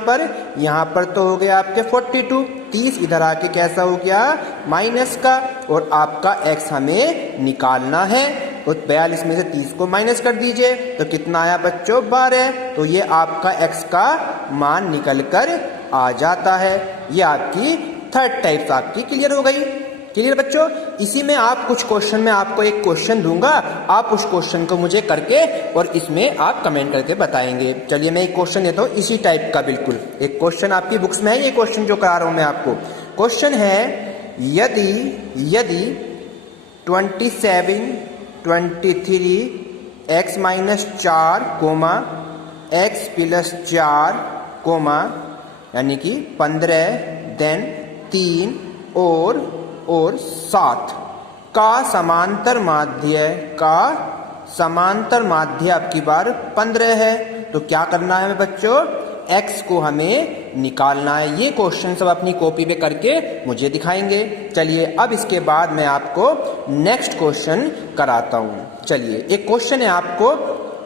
पर तो हो गया आपके 42, 30 इधर आके कैसा हो गया माइनस का, और आपका x हमें निकालना है। तो 42 में से 30 को माइनस कर दीजिए तो कितना आया बच्चों 12, तो ये आपका x का मान निकल कर आ जाता है। ये आपकी थर्ड टाइप्स आपकी क्लियर हो गई। क्लियर बच्चों। इसी में आप कुछ क्वेश्चन में आपको एक क्वेश्चन दूंगा, आप उस क्वेश्चन को मुझे करके और इसमें आप कमेंट करके बताएंगे। चलिए मैं एक क्वेश्चन देता हूँ इसी टाइप का, बिल्कुल एक क्वेश्चन आपकी बुक्स में है, ये क्वेश्चन जो करा रहा हूं मैं आपको। क्वेश्चन है यदि 27 23 x minus 4 comma x plus 4 comma यानी कि 15 देन 3 और 7 का समांतर माध्य आपकी बार 15 है। तो क्या करना है बच्चों, x को हमें निकालना है। ये क्वेश्चन सब अपनी कॉपी पे करके मुझे दिखाएंगे। चलिए अब इसके बाद मैं आपको नेक्स्ट क्वेश्चन कराता हूं। चलिए एक क्वेश्चन है आपको,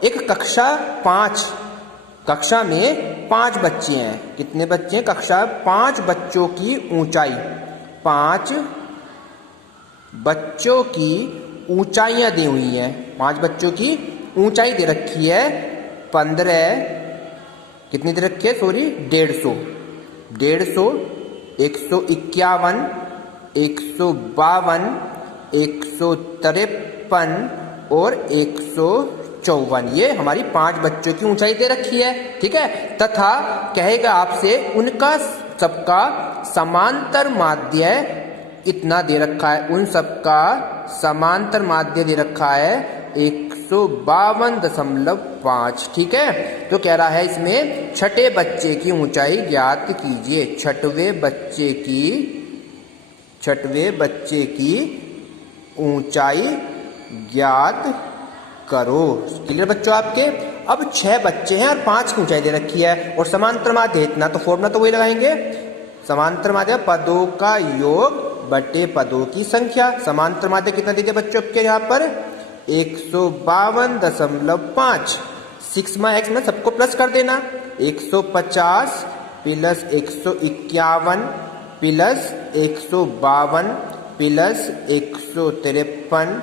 एक कक्षा में 5 बच्चे हैं। कितने बच्चे हैं कक्षा 5 बच्चों की ऊंचाई, 5 बच्चों की ऊंचाइयां दी हुई हैं। 5 बच्चों की ऊंचाई दे रखी है 15, कितनी दे रखी है सॉरी 150, 151, 152, 153 और 154, ये हमारी 5 बच्चों की ऊंचाई दे रखी है। ठीक है, तथा कहेगा आपसे उनका सबका समांतर माध्य कितना दे रखा है, उन सब का समांतर माध्य दे रखा है 152.5। ठीक है, तो कह रहा है इसमें छठे बच्चे की ऊंचाई ज्ञात कीजिए। छठवें बच्चे की ऊंचाई ज्ञात करो। क्लियर बच्चों आपके? अब 6 बच्चे हैं और 5 की ऊंचाई दे रखी है और समांतर माध्य इतना, तो फॉर्मूला तो वही लगाएंगे, समांतर माध्य पदों का योग बटे पदों की संख्या। समांतर माध्य कितना दे दिया बच्चों के यहाँ पर 152.5। सिग्मा एक्स में सबको प्लस कर देना, 150 प्लस 151 प्लस 152 प्लस 153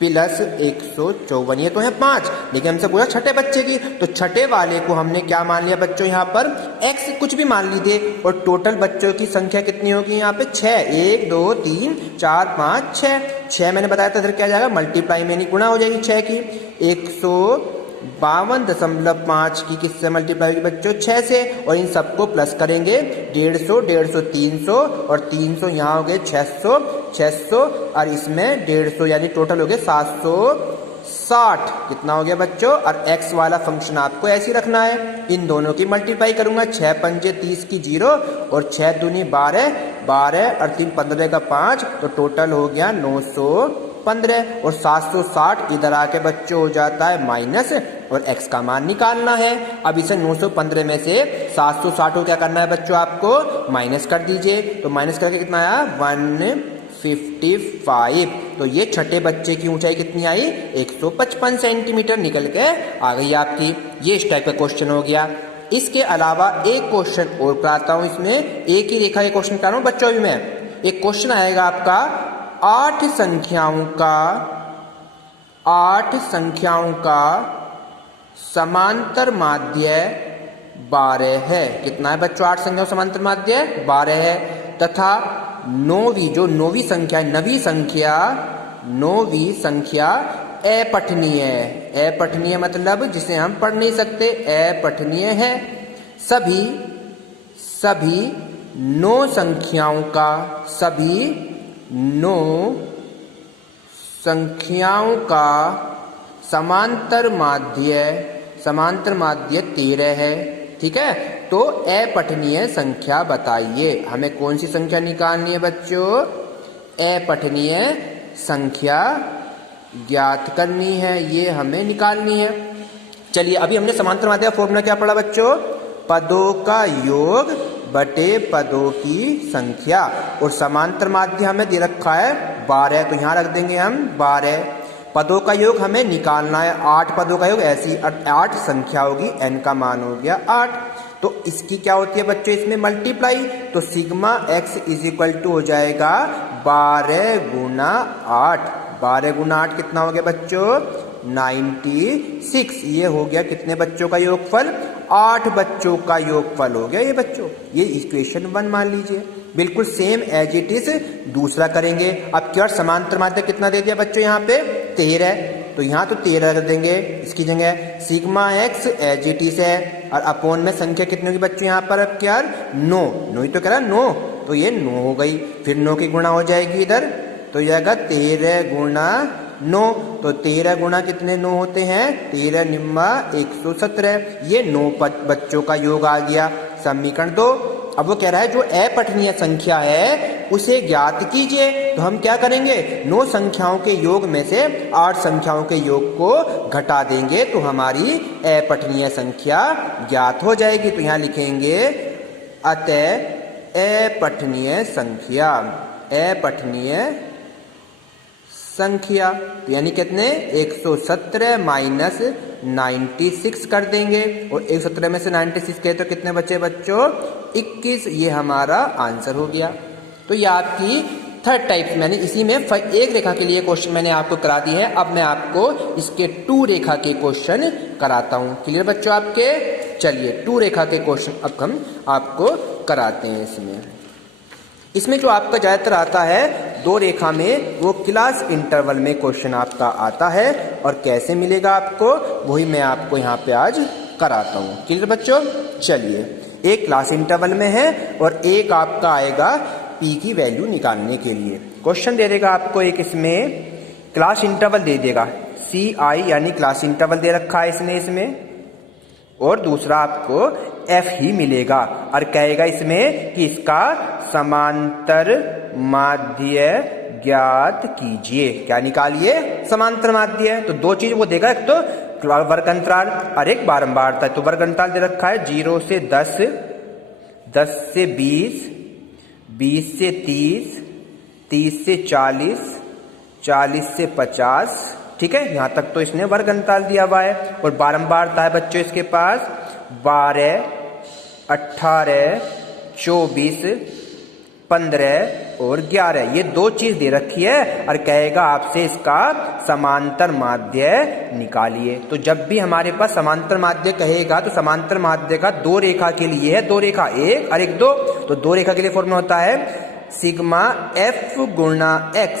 प्लस 154, ये तो है 5, लेकिन हमसे पूछा छठे बच्चे की, तो छठे वाले को हमने क्या मान लिया बच्चों यहाँ पर x कुछ भी मान लीजिए और टोटल बच्चों की संख्या कितनी होगी यहाँ पे 6। 1 2 3 4 5 6 मैंने बताया था, इधर क्या जाएगा मल्टीप्लाई में नहीं गुणा हो जाएगी 6 की। 152.5 की किससे मल्टीप्लाई होगी बच्चों 6 से, और इन सबको प्लस करेंगे 150 150 300 और 300 यहाँ हो गए 600 600 और इसमें 150 यानी टोटल हो गए 760। कितना हो गया बच्चों? और x वाला फंक्शन आपको ऐसे ही रखना है, इन दोनों की मल्टीप्लाई करूंगा 6 पंजे 30 की 0 और 6 दूनी 12 12 और 3 15 का 5, तो टोटल हो गया 915 और 760 इधर आके बच्चों हो जाता है माइनस और x का मान निकालना है। अब इसे 915 में से 760 को क्या करना है बच्चों आपको माइनस कर दीजिए, तो माइनस करके कितना आया 155। तो ये छठे बच्चे की ऊंचाई कितनी आई 155 सेंटीमीटर निकल के आ गई आपकी। ये इस टाइप का क्वेश्चन हो गया। इसके अलावा एक क्वेश्चन और कराता हूं, इसमें एक ही रेखा के क्वेश्चन करा रहा हूं बच्चों। अभी मैं एक क्वेश्चन आएगा आपका 8 संख्याओं का समांतर माध्य 12 है। कितना है बच्चों 8 संख्याओं समांतर माध्य 12 है, तथा नौवीं संख्या अपठनीय है। अपठनीय मतलब जिसे हम पढ़ नहीं सकते, अपठनीय है। सभी 9 संख्याओं का समांतर माध्य 13 है। ठीक है, तो अपठनीय संख्या बताइए। हमें कौन सी संख्या निकालनी है बच्चों? अपठनीय संख्या ज्ञात करनी है, ये हमें निकालनी है। चलिए, अभी हमने समांतर माध्य का फॉर्मूला क्या पढ़ा बच्चों? पदों का योग बटे पदों की संख्या, और समांतर माध्य हमें दे रखा है 12, तो यहां रख देंगे हम 12। पदों का योग हमें निकालना है 8 पदों का योग, ऐसी 8 संख्या होगी, n का मान हो गया 8। तो इसकी क्या होती है बच्चों इसमें मल्टीप्लाई, तो sigma x is equal to हो जाएगा 12 गुना 8। 12 गुना 8 कितना हो गया बच्चों 96। ये हो गया कितने बच्चों का योगफल? 8 बच्चों का योगफल हो गया ये बच्चों। ये इक्वेशन 1 मान लीजिए। बिल्कुल सेम एज इट इज दूसरा करेंगे। अब क्या समांतर माध्य कितना दे दिया बच्चों यहाँ पे 13, तो यहाँ तो 13 कर देंगे इसकी जगह। Sigma x as it is है, और अपोन में संख्या कितनी होगी बच्चों यहाँ पर? अब क्या 9 ही तो कह रहा 9, तो ये 9 हो गई। फिर 9 की गुणा हो जाएगी इधर, तो जाएगा 13 गुणा 9, तो 13 गुणा कितने 9 होते हैं 13 निम्मा 117। ये 9 बच्चों का योग आ गया। समीकरण 2। अब वो कह रहा है जो अपठनीय संख्या है उसे ज्ञात कीजिए, तो हम क्या करेंगे 9 संख्याओं के योग में से 8 संख्याओं के योग को घटा देंगे, तो हमारी अपठनीय संख्या ज्ञात हो जाएगी। तो यहाँ लिखेंगे अतः अपठनीय संख्या, तो यानी कितने 117 माइनस 96 कर देंगे, और 117 में से 96 कहे तो कितने बचे बच्चों 21। ये हमारा आंसर हो गया। तो ये आपकी थर्ड टाइप, मैंने इसी में एक रेखा के लिए क्वेश्चन मैंने आपको करा दी है। अब मैं आपको इसके 2 रेखा के क्वेश्चन कराता हूँ। क्लियर बच्चों आपके? चलिए 2 रेखा के क्वेश्चन अब हम आपको कराते हैं। इसमें जो आपका ज्यादातर आता है 2 रेखा में, वो क्लास इंटरवल में क्वेश्चन आपका आता है, और कैसे मिलेगा आपको वही मैं आपको यहाँ पे आज कराता हूँ। क्लियर बच्चों? चलिए, एक क्लास इंटरवल में है और एक आपका आएगा p की वैल्यू निकालने के लिए। क्वेश्चन दे देगा आपको एक, इसमें क्लास इंटरवल दे देगा CI यानी क्लास इंटरवल दे रखा है इसमें, और दूसरा आपको F ही मिलेगा, और कहेगा इसमें कि इसका समांतर माध्य ज्ञात कीजिए। क्या निकालिए? समांतर माध्य। तो दो चीज वो देगा, एक तो वर्ग अंतराल और एक बारंबारता। तो वर्ग अंतराल दे रखा है 0 से 10, 10 से 20, 20 से 30, 30 से 40, 40 से 50, ठीक है, यहां तक तो इसने वर्ग अंतराल दिया हुआ है। और बारंबारता है बच्चों इसके पास 12, 18, 24, 15 और 11, ये दो चीज दे रखी है, और कहेगा आपसे इसका समांतर माध्य निकालिए। तो जब भी हमारे पास समांतर माध्य कहेगा तो समांतर माध्य का दो रेखा के लिए है, दो रेखा एक और एक दो। तो दो रेखा के लिए फॉर्मूला होता है सिग्मा F गुणा x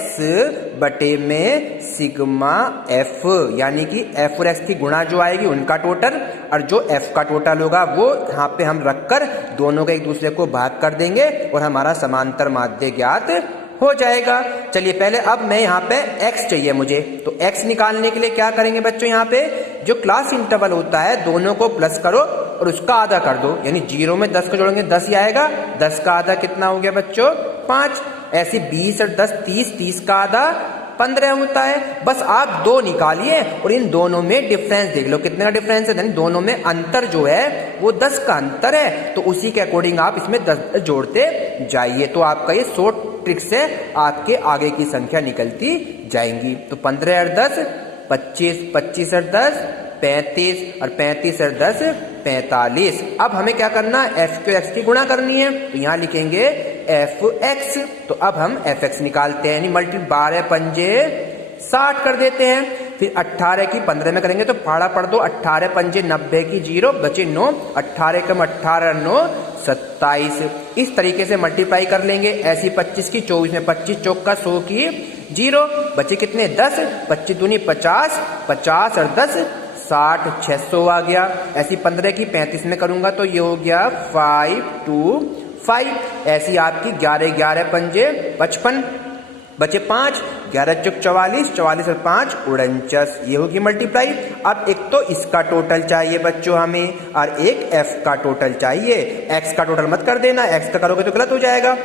बटे में सिग्मा F, यानी कि F और x की गुणा जो आएगी उनका टोटल, और जो F का टोटल होगा वो यहाँ पे हम रखकर दोनों का एक दूसरे को भाग कर देंगे और हमारा समांतर माध्य ज्ञात हो जाएगा। चलिए पहले अब मैं यहाँ पे x चाहिए मुझे, तो x निकालने के लिए क्या करेंगे बच्चों, यहाँ पे जो क्लास इंटरवल होता है दोनों को प्लस करो और उसका आधा कर दो, यानी 0 में 10 को जोड़ेंगे 10 ही आएगा। 10 का आधा कितना हो गया बच्चों? 5। ऐसे 20 और 10 30, 30 का आधा 15 होता है। बस आप दो निकालिए और इन दोनों में डिफरेंस देख लो, कितने का डिफरेंस है, यानी दोनों में अंतर जो है वो 10 का अंतर है। तो उसी के अकॉर्डिंग आप इसमें 10 जोड़ते जाइए, तो आपका ये शॉर्ट ट्रिक से आपके आगे की संख्या निकलती जाएंगी। तो 15 और 10 25, 25 और 10 35 और 35 और 10 45। अब हमें क्या करना है, f को x की गुणा करनी है, तो यहाँ लिखेंगे fx। तो अब हम fx निकालते हैं, यानी मल्टी 12 पंजे 60 कर देते हैं। फिर 18 की 15 में करेंगे तो फाड़ा पढ़ दो, 18 पंजे 90 की 0 बचे 9, 18 कम 18 9 27। इस तरीके से मल्टीप्लाई कर लेंगे। ऐसी 25 की 24 में 25 चौका 100 की 0 बचे कितने 10, 25 दूनी 50, 50 और 10 60, 600 आ गया। ऐसी 15 की 35 में करूंगा तो ये हो गया 5 2 5। ऐसी आपकी 11 11 पंजे 55 बचे 5, 11 चौक 44, 44 और 5 49, ये होगी मल्टीप्लाई। अब एक तो इसका टोटल चाहिए बच्चों हमें, और एक f का टोटल चाहिए। x का टोटल मत कर देना, x का करोगे तो गलत हो जाएगा।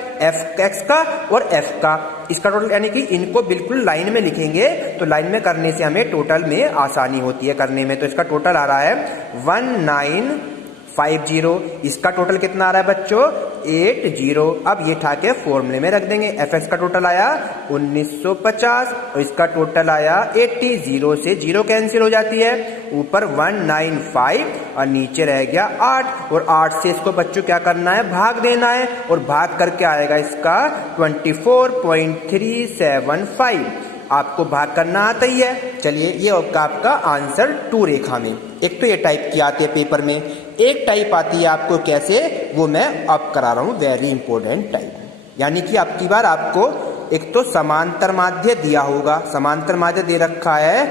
x का और f का, इसका टोटल, यानी कि इनको बिल्कुल लाइन में लिखेंगे तो लाइन में करने से हमें टोटल में आसानी होती है करने में। तो इसका टोटल आ रहा है 1950। इसका टोटल कितना आ रहा है बच्चों 80। अब ये ठाके फॉर्मूले में रख देंगे। fx का टोटल आया 1950 और इसका टोटल आया 80। 0 से 0 कैंसिल हो जाती है, ऊपर 195 और नीचे रह गया 8। और 8 से इसको बच्चों क्या करना है, भाग देना है, और भाग करके आएगा इसका 24.375। आपको भाग करना आता ही है। चलिए ये होगा आपका आंसर 2 रेखा में। एक तो ये टाइप की आती है पेपर में, एक टाइप आती है आपको कैसे, वो मैं अब करा रहा हूं, वेरी इंपॉर्टेंट टाइप। यानी कि अब की बार आपको एक तो समांतर माध्य दिया होगा, समांतर माध्य दे रखा है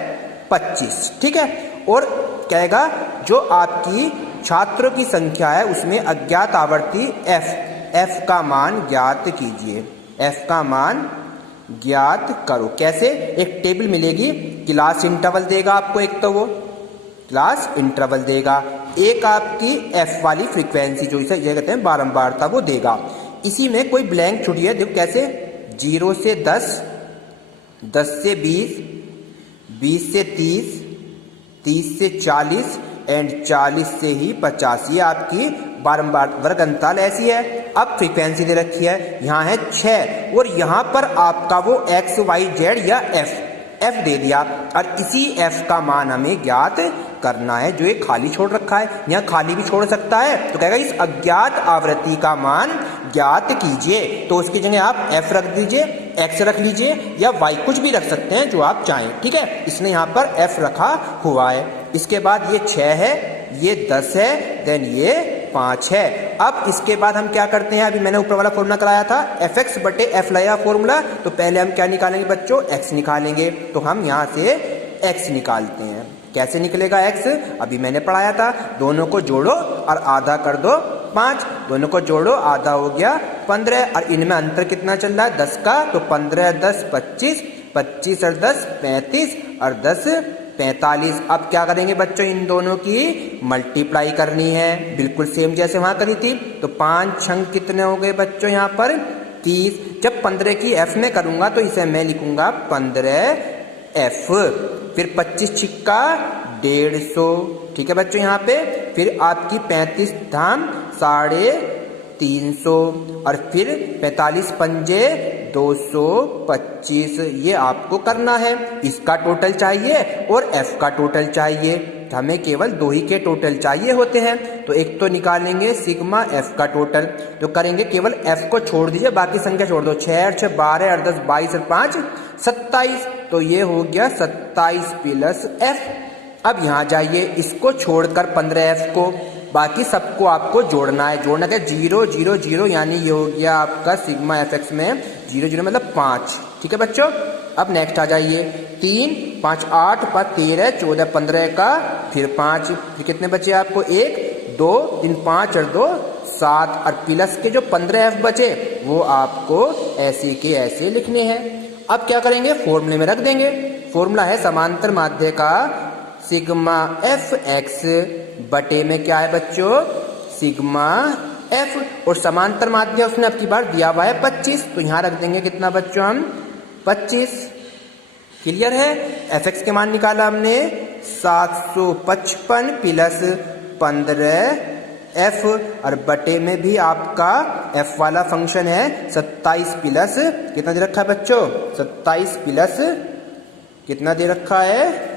25, ठीक है, और कहेगा जो आपकी छात्रों की संख्या है उसमें अज्ञात आवर्ती f का मान ज्ञात कीजिए। f का मान ज्ञात करो। कैसे, एक टेबल मिलेगी, क्लास इंटरवल देगा आपको, एक तो वो क्लास इंटरवल देगा, एक आपकी f वाली फ्रीक्वेंसी जो इसे कहते हैं बारंबारता वो देगा। इसी में कोई ब्लैंक छुटी है, देखो कैसे, 0 से 10, 10 से 20, 20 से 30, 30 से 40 एंड 40 से ही 50। ये आपकी बारंबार वर्ग अंतराल ऐसी है। अब फ्रीक्वेंसी दे रखी है, यहाँ है 6 और यहाँ पर आपका वो x y z या f दे दिया, और इसी f का मान हमें ज्ञात करना है जो ये खाली छोड़ रखा है। यहाँ खाली भी छोड़ सकता है, तो कहेगा इस अज्ञात आवृत्ति का मान ज्ञात कीजिए। तो उसकी जगह आप f रख दीजिए, x रख लीजिए या y, कुछ भी रख सकते हैं जो आप चाहें, ठीक है। इसने यहाँ पर f रखा हुआ है। इसके बाद ये 6 है, ये 10 है, देन ये 5 है। अब इसके बाद हम क्या करते हैं, अभी मैंने ऊपर वाला फॉर्मूला कराया था fx बटे f लाया फॉर्मूला, तो पहले हम क्या निकालेंगे बच्चों, x निकालेंगे। तो हम यहाँ से x निकालते हैं। कैसे निकलेगा x, अभी मैंने पढ़ाया था, दोनों को जोड़ो और आधा कर दो 5, दोनों को जोड़ो आधा हो गया 15 और इनमें अंतर कितना चल रहा है 10 का, तो 15 10 25, 25 और 10 35 और 10 45। अब क्या करेंगे बच्चों, इन दोनों की मल्टीप्लाई करनी है, बिल्कुल सेम जैसे वहां करी थी। तो 5 छंग कितने हो गए बच्चों यहाँ पर 30। जब 15 की f में करूंगा तो इसे मैं लिखूंगा 15f, फिर 25 छिक्का 150, ठीक है बच्चों यहाँ पे। फिर आपकी 35 धाम 350 और फिर 45 पंजे 225, ये आपको करना है। इसका टोटल चाहिए और f का टोटल चाहिए, हमें केवल 2 ही के टोटल चाहिए होते हैं। तो एक तो निकालेंगे सिग्मा f का टोटल, तो करेंगे केवल f को छोड़ दीजिए, बाकी संख्या छोड़ दो। 6 और 6 12 और 10 22 और 5 27, तो ये हो गया 27 प्लस f। अब यहाँ जाइए, इसको छोड़कर 15f को, बाकी सबको आपको जोड़ना है। जोड़ना क्या 0 0 0, यानी ये हो गया आपका सिग्मा fx में 0 0 मतलब 5, ठीक है बच्चों। अब नेक्स्ट आ जाइए, 3 5 8 5 13 14 15 का, फिर 5, फिर कितने बचे आपको 1 2 3 5 और 2 7, और प्लस के जो 15f बचे वो आपको ऐसे के ऐसे लिखने हैं। अब क्या करेंगे, फॉर्मूले में रख देंगे। फॉर्मूला है समांतर माध्य का सिग्मा एफ एक्स बटे में क्या है बच्चों सिग्मा एफ, और समांतर माध्य उसने अब की बार दिया हुआ है 25, तो यहां रख देंगे कितना बच्चों हम 25। क्लियर है, एफ एक्स के मान निकाला हमने 755 प्लस 15f, और बटे में भी आपका f वाला फंक्शन है 27 प्लस कितना दे रखा है बच्चों 27 प्लस कितना दे रखा है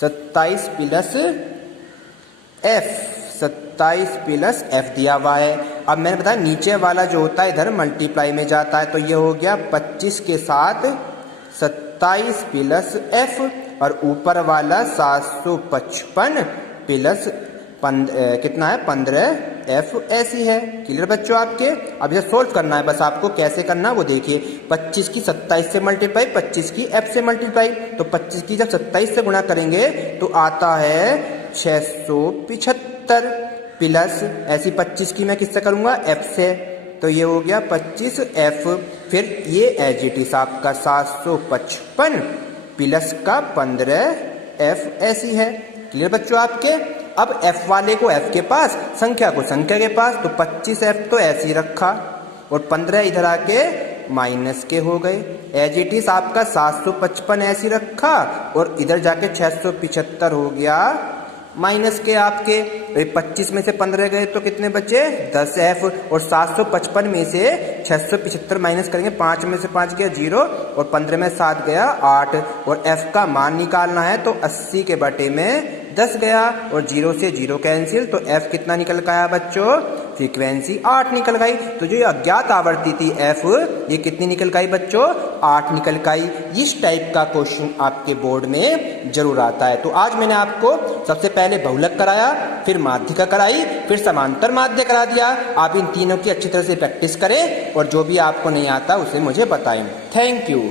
27 प्लस f, 27 प्लस f दिया हुआ है। अब मैंने बताया नीचे वाला जो होता है इधर मल्टीप्लाई में जाता है, तो ये हो गया 25 के साथ 27 प्लस f, और ऊपर वाला 755 प्लस कितना है 15f ऐसी है। क्लियर बच्चों आपके। अब इसे सोल्व करना है, बस आपको कैसे करना है वो देखिए। 25 की 27 से मल्टीप्लाई, 25 की f से मल्टीप्लाई, तो 25 की जब 27 से गुणा करेंगे तो आता है 675 प्लस ऐसी 25 की मैं किससे करूंगा f से, तो ये हो गया 25f, फिर ये एज इट इज आपका 755 प्लस का 15f ऐसी है। क्लियर बच्चों आपके। अब f वाले को f के पास, संख्या को संख्या के पास, तो 25f तो ऐसे ही रखा और 15 इधर आके माइनस के हो गए। एज इट इज आपका 755 ऐसे रखा और इधर जाके 675 हो गया माइनस के आपके। 25 में से 15 गए तो कितने बचे 10f, और 755 में से 675 माइनस करेंगे, 5 में से 5 गया 0 और 15 में 7 गया 8, और f का मान निकालना है तो 80 के बटे में 10 गया और 0 से 0 कैंसिल, तो f कितना निकल गया बच्चों फ्रीक्वेंसी 8 निकल गई। तो जो ये अज्ञात आवर्ती थी f, ये कितनी निकल गई बच्चों 8 निकल गई। इस टाइप का क्वेश्चन आपके बोर्ड में जरूर आता है। तो आज मैंने आपको सबसे पहले बहुलक कराया, फिर माध्यिका कराई, फिर समांतर माध्य करा दिया। आप इन तीनों की अच्छी तरह से प्रैक्टिस करें और जो भी आपको नहीं आता उसे मुझे बताएं। Thank you.